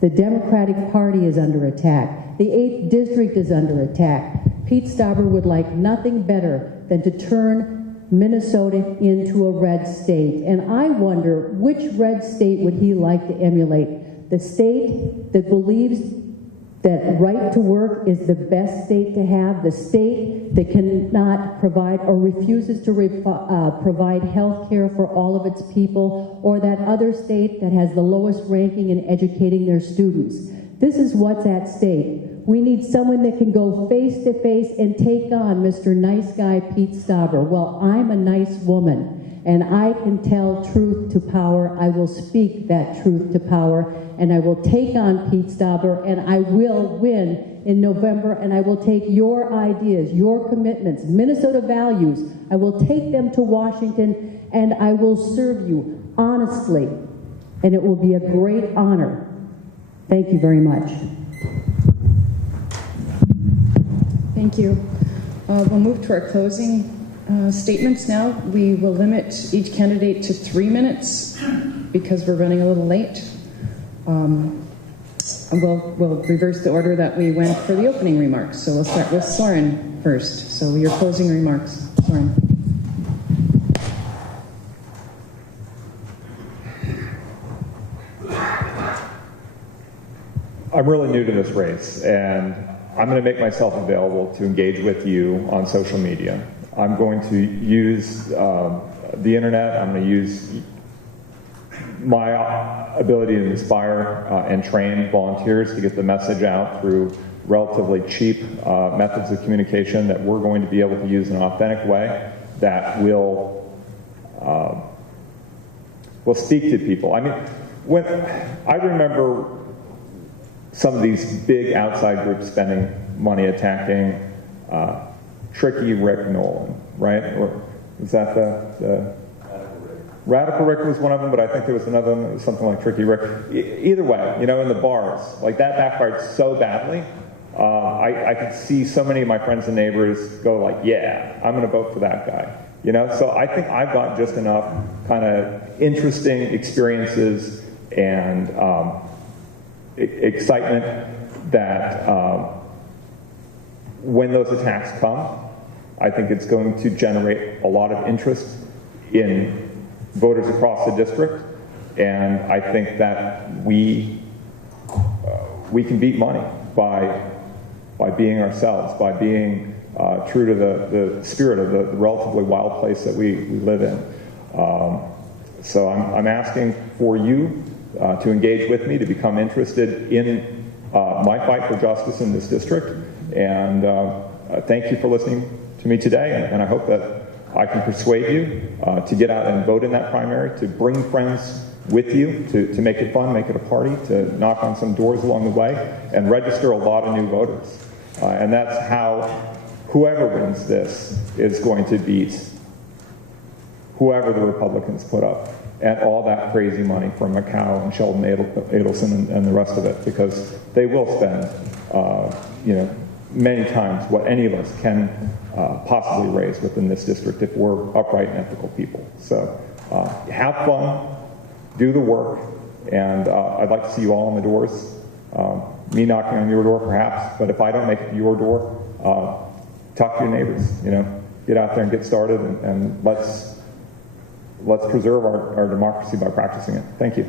The Democratic Party is under attack. The 8th District is under attack. Pete Stauber would like nothing better than to turn Minnesota into a red state. And I wonder, which red state would he like to emulate? The state that believes that right to work is the best state to have, the state that cannot provide or refuses to provide health care for all of its people, or that other state that has the lowest ranking in educating their students. This is what's at stake. We need someone that can go face to face and take on Mr. Nice Guy Pete Stauber. Well, I'm a nice woman, and I can tell truth to power. I will speak that truth to power, and I will take on Pete Stauber, and I will win in November, and I will take your ideas, your commitments, Minnesota values. I will take them to Washington, and I will serve you honestly, and it will be a great honor. Thank you very much. Thank you. We'll move to our closing statements now. We will limit each candidate to 3 minutes because we're running a little late. We'll reverse the order that we went for the opening remarks. So we'll start with Soren first. So your closing remarks, Soren. I'm really new to this race, and I'm going to make myself available to engage with you on social media. I'm going to use the internet. I'm going to use my ability to inspire and train volunteers to get the message out through relatively cheap methods of communication that we're going to be able to use in an authentic way that will speak to people. I mean, when I remember some of these big outside groups spending money attacking Tricky Rick Nolan, right? Or is that the Radical Rick was one of them, but I think there was another one, something like Tricky Rick. Either way, you know, in the bars, like that backfired so badly. I could see so many of my friends and neighbors go like, yeah, I'm going to vote for that guy. You know, so I think I've got just enough kind of interesting experiences and excitement that when those attacks come, I think it's going to generate a lot of interest in voters across the district, and I think that we can beat money by being ourselves, by being true to the spirit of the relatively wild place that we live in. So I'm asking for you to engage with me, to become interested in my fight for justice in this district. And thank you for listening to me today, and I hope that I can persuade you to get out and vote in that primary, to bring friends with you, to make it fun, make it a party, to knock on some doors along the way, and register a lot of new voters. And that's how whoever wins this is going to beat whoever the Republicans put up, and all that crazy money from Macau and Sheldon Adelson and the rest of it, because they will spend, many times what any of us can possibly raise within this district if we're upright and ethical people. So have fun, do the work, and I'd like to see you all on the doors. Me knocking on your door, perhaps, but if I don't make it to your door, talk to your neighbors. Get out there and get started, and let's preserve our democracy by practicing it. Thank you.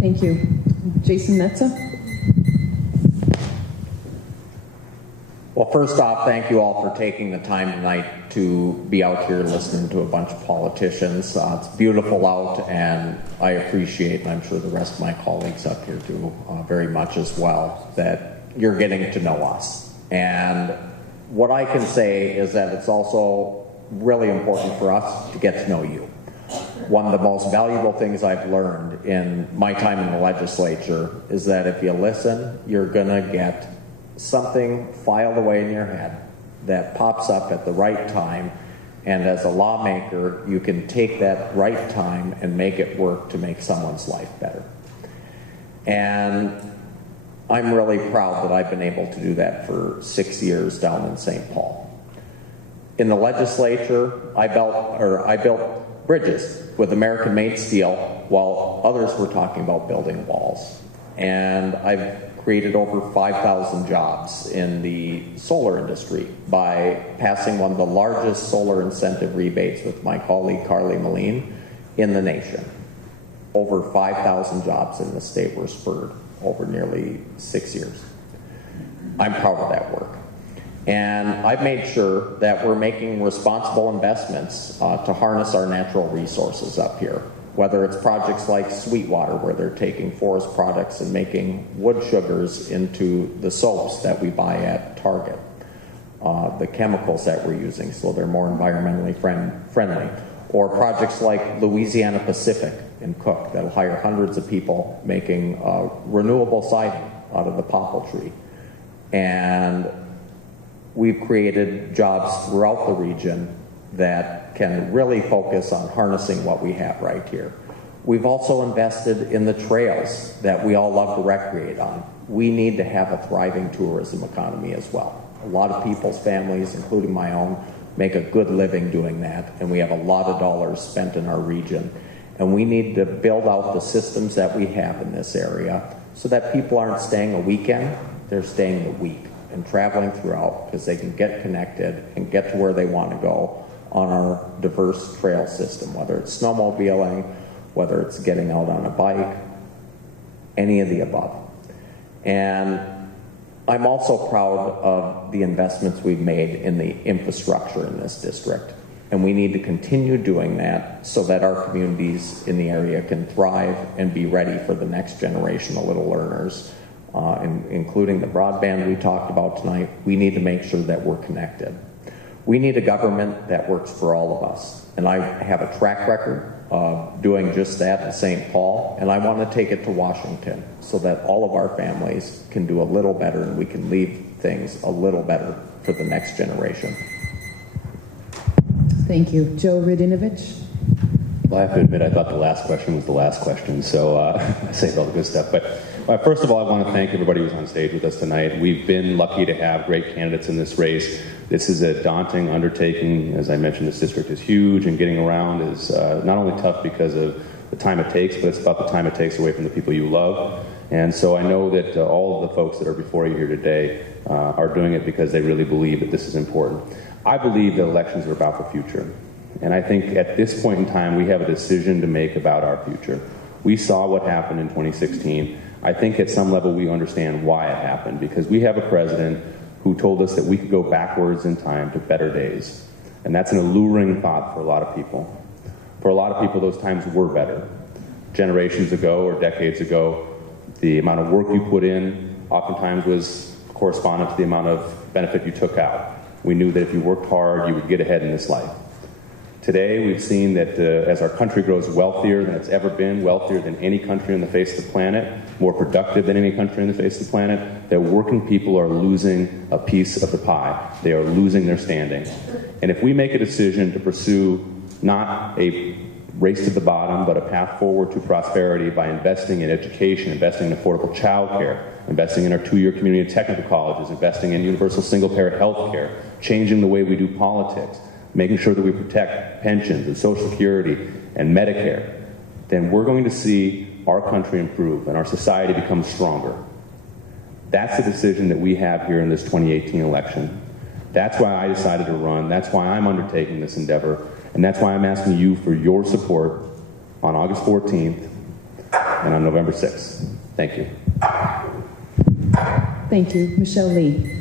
Thank you. Jason Metza? Well, first off, thank you all for taking the time tonight to be out here listening to a bunch of politicians. It's beautiful out, and I appreciate, and I'm sure the rest of my colleagues up here do very much as well, that you're getting to know us. And what I can say is that it's also really important for us to get to know you. One of the most valuable things I've learned in my time in the legislature is that if you listen, you're going to get something filed away in your head that pops up at the right time, and as a lawmaker, you can take that right time and make it work to make someone's life better. And I'm really proud that I've been able to do that for 6 years down in St. Paul. In the legislature, I built bridges with American-made steel while others were talking about building walls. And I've created over 5,000 jobs in the solar industry by passing one of the largest solar incentive rebates with my colleague Carly Moline in the nation. Over 5,000 jobs in the state were spurred over nearly 6 years. I'm proud of that work. And I've made sure that we're making responsible investments to harness our natural resources up here, whether it's projects like Sweetwater, where they're taking forest products and making wood sugars into the soaps that we buy at Target, the chemicals that we're using so they're more environmentally friendly, or projects like Louisiana Pacific in Cook that'll hire hundreds of people making renewable siding out of the popple tree. And we've created jobs throughout the region that can really focus on harnessing what we have right here. We've also invested in the trails that we all love to recreate on. We need to have a thriving tourism economy as well. A lot of people's families, including my own, make a good living doing that, and we have a lot of dollars spent in our region. And we need to build out the systems that we have in this area so that people aren't staying a weekend, they're staying a week and traveling throughout, because they can get connected and get to where they want to go on our diverse trail system, whether it's snowmobiling, whether it's getting out on a bike, any of the above. And I'm also proud of the investments we've made in the infrastructure in this district. And we need to continue doing that so that our communities in the area can thrive and be ready for the next generation of little learners, including the broadband we talked about tonight. We need to make sure that we're connected. We need a government that works for all of us. And I have a track record of doing just that in St. Paul, and I want to take it to Washington so that all of our families can do a little better and we can leave things a little better for the next generation. Thank you. Joe Radinovich? Well, I have to admit, I thought the last question was the last question, so I saved all the good stuff. But first of all, I want to thank everybody who's on stage with us tonight. We've been lucky to have great candidates in this race. This is a daunting undertaking. As I mentioned, this district is huge, and getting around is not only tough because of the time it takes, but it's about the time it takes away from the people you love. And so I know that all of the folks that are before you here today are doing it because they really believe that this is important. I believe that elections are about the future. And I think at this point in time, we have a decision to make about our future. We saw what happened in 2016. I think at some level we understand why it happened, because we have a president who told us that we could go backwards in time to better days. And that's an alluring thought for a lot of people. For a lot of people, those times were better. Generations ago or decades ago, the amount of work you put in oftentimes was correspondent to the amount of benefit you took out. We knew that if you worked hard, you would get ahead in this life. Today, we've seen that as our country grows wealthier than it's ever been, wealthier than any country on the face of the planet, more productive than any country on the face of the planet, that working people are losing a piece of the pie. They are losing their standing. And if we make a decision to pursue not a race to the bottom, but a path forward to prosperity by investing in education, investing in affordable child care, investing in our 2-year community and technical colleges, investing in universal single-payer health care, changing the way we do politics, making sure that we protect pensions and Social Security and Medicare, then we're going to see our country improve and our society become stronger. That's the decision that we have here in this 2018 election. That's why I decided to run. That's why I'm undertaking this endeavor. And that's why I'm asking you for your support on August 14th and on November 6th. Thank you. Thank you. Michelle Lee.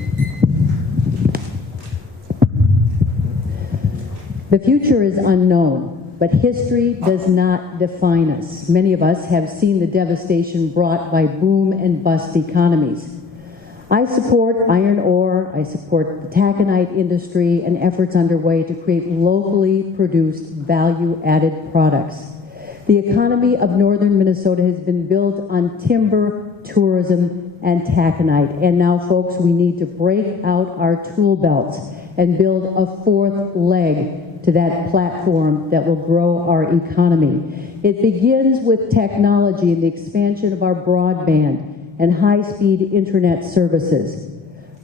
The future is unknown, but history does not define us. Many of us have seen the devastation brought by boom and bust economies. I support iron ore, I support the taconite industry and efforts underway to create locally produced value-added products. The economy of northern Minnesota has been built on timber, tourism, and taconite. And now, folks, we need to break out our tool belts and build a fourth leg to that platform that will grow our economy. It begins with technology and the expansion of our broadband and high-speed internet services.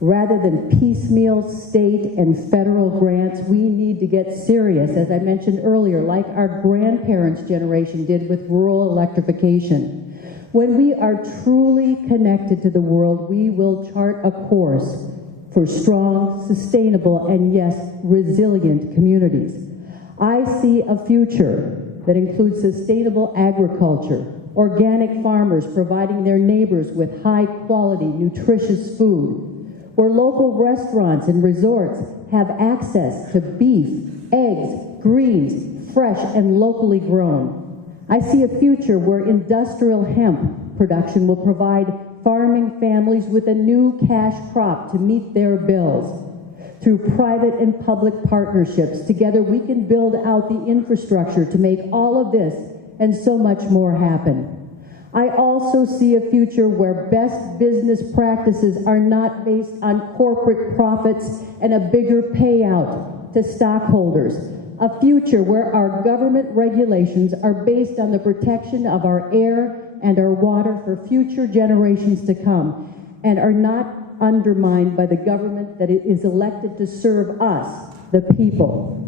Rather than piecemeal state and federal grants, we need to get serious, as I mentioned earlier, like our grandparents' generation did with rural electrification. When we are truly connected to the world, we will chart a course for strong, sustainable, and yes, resilient communities. I see a future that includes sustainable agriculture, organic farmers providing their neighbors with high-quality, nutritious food, where local restaurants and resorts have access to beef, eggs, greens, fresh and locally grown. I see a future where industrial hemp production will provide farming families with a new cash crop to meet their bills. Through private and public partnerships, together we can build out the infrastructure to make all of this and so much more happen. I also see a future where best business practices are not based on corporate profits and a bigger payout to stockholders. A future where our government regulations are based on the protection of our air and our water for future generations to come, and are not undermined by the government that is elected to serve us, the people.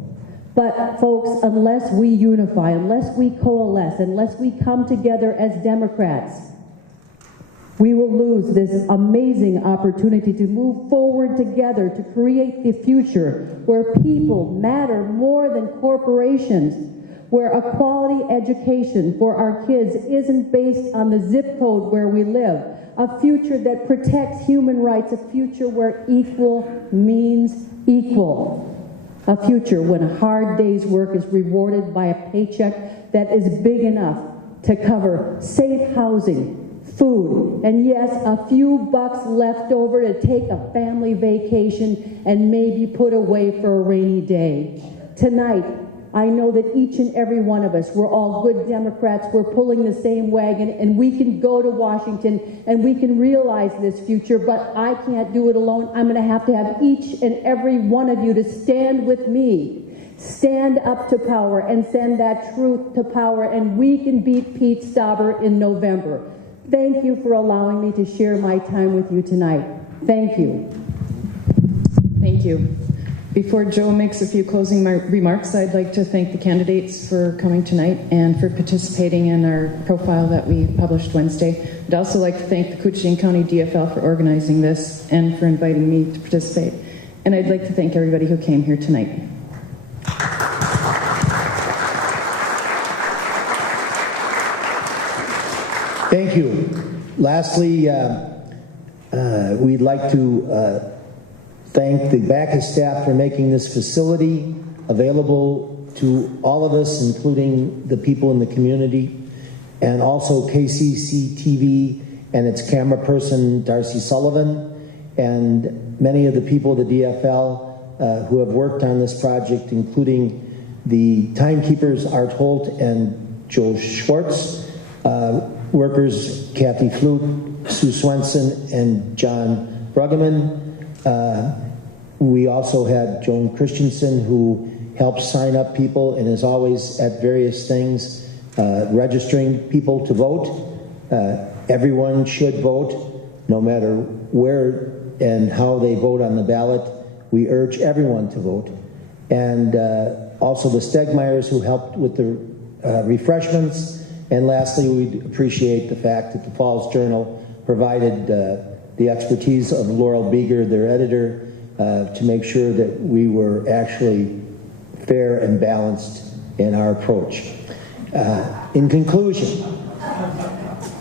But folks, unless we unify, unless we coalesce, unless we come together as Democrats, we will lose this amazing opportunity to move forward together to create the future where people matter more than corporations, where a quality education for our kids isn't based on the zip code where we live, a future that protects human rights, a future where equal means equal. A future when a hard day's work is rewarded by a paycheck that is big enough to cover safe housing, food, and yes, a few bucks left over to take a family vacation and maybe put away for a rainy day. Tonight, I know that each and every one of us, we're all good Democrats, we're pulling the same wagon, and we can go to Washington and we can realize this future, but I can't do it alone. I'm going to have each and every one of you to stand with me. Stand up to power and send that truth to power, and we can beat Pete Stauber in November. Thank you for allowing me to share my time with you tonight. Thank you. Thank you. Before Joe makes a few closing remarks, I'd like to thank the candidates for coming tonight and for participating in our profile that we published Wednesday. I'd also like to thank the Couchiching County DFL for organizing this and for inviting me to participate. And I'd like to thank everybody who came here tonight. Thank you. Lastly, we'd like to thank the Bacchus staff for making this facility available to all of us, including the people in the community, and also KCC TV and its camera person, Darcy Sullivan, and many of the people of the DFL who have worked on this project, including the timekeepers, Art Holt and Joe Schwartz, workers, Kathy Flute, Sue Swenson, and John Bruggeman. We also had Joan Christensen, who helps sign up people and is always at various things registering people to vote. Everyone should vote. no matter where and how they vote on the ballot. We urge everyone to vote. And also the Stegmeyers who helped with the refreshments. And lastly, we'd appreciate the fact that the Falls Journal provided the expertise of Laurel Beeger, their editor, to make sure that we were actually fair and balanced in our approach. In conclusion,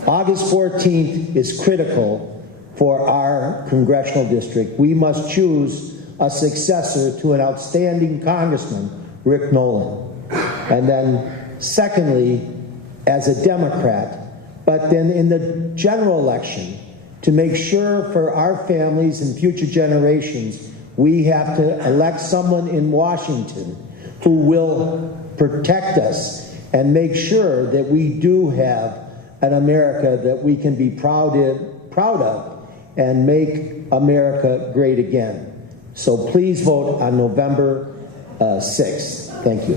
August 14th is critical for our congressional district. We must choose a successor to an outstanding congressman, Rick Nolan. And then secondly, as a Democrat, but then in the general election, to make sure for our families and future generations, we have to elect someone in Washington who will protect us and make sure that we do have an America that we can be proud of and make America great again. So please vote on November 6th. Thank you.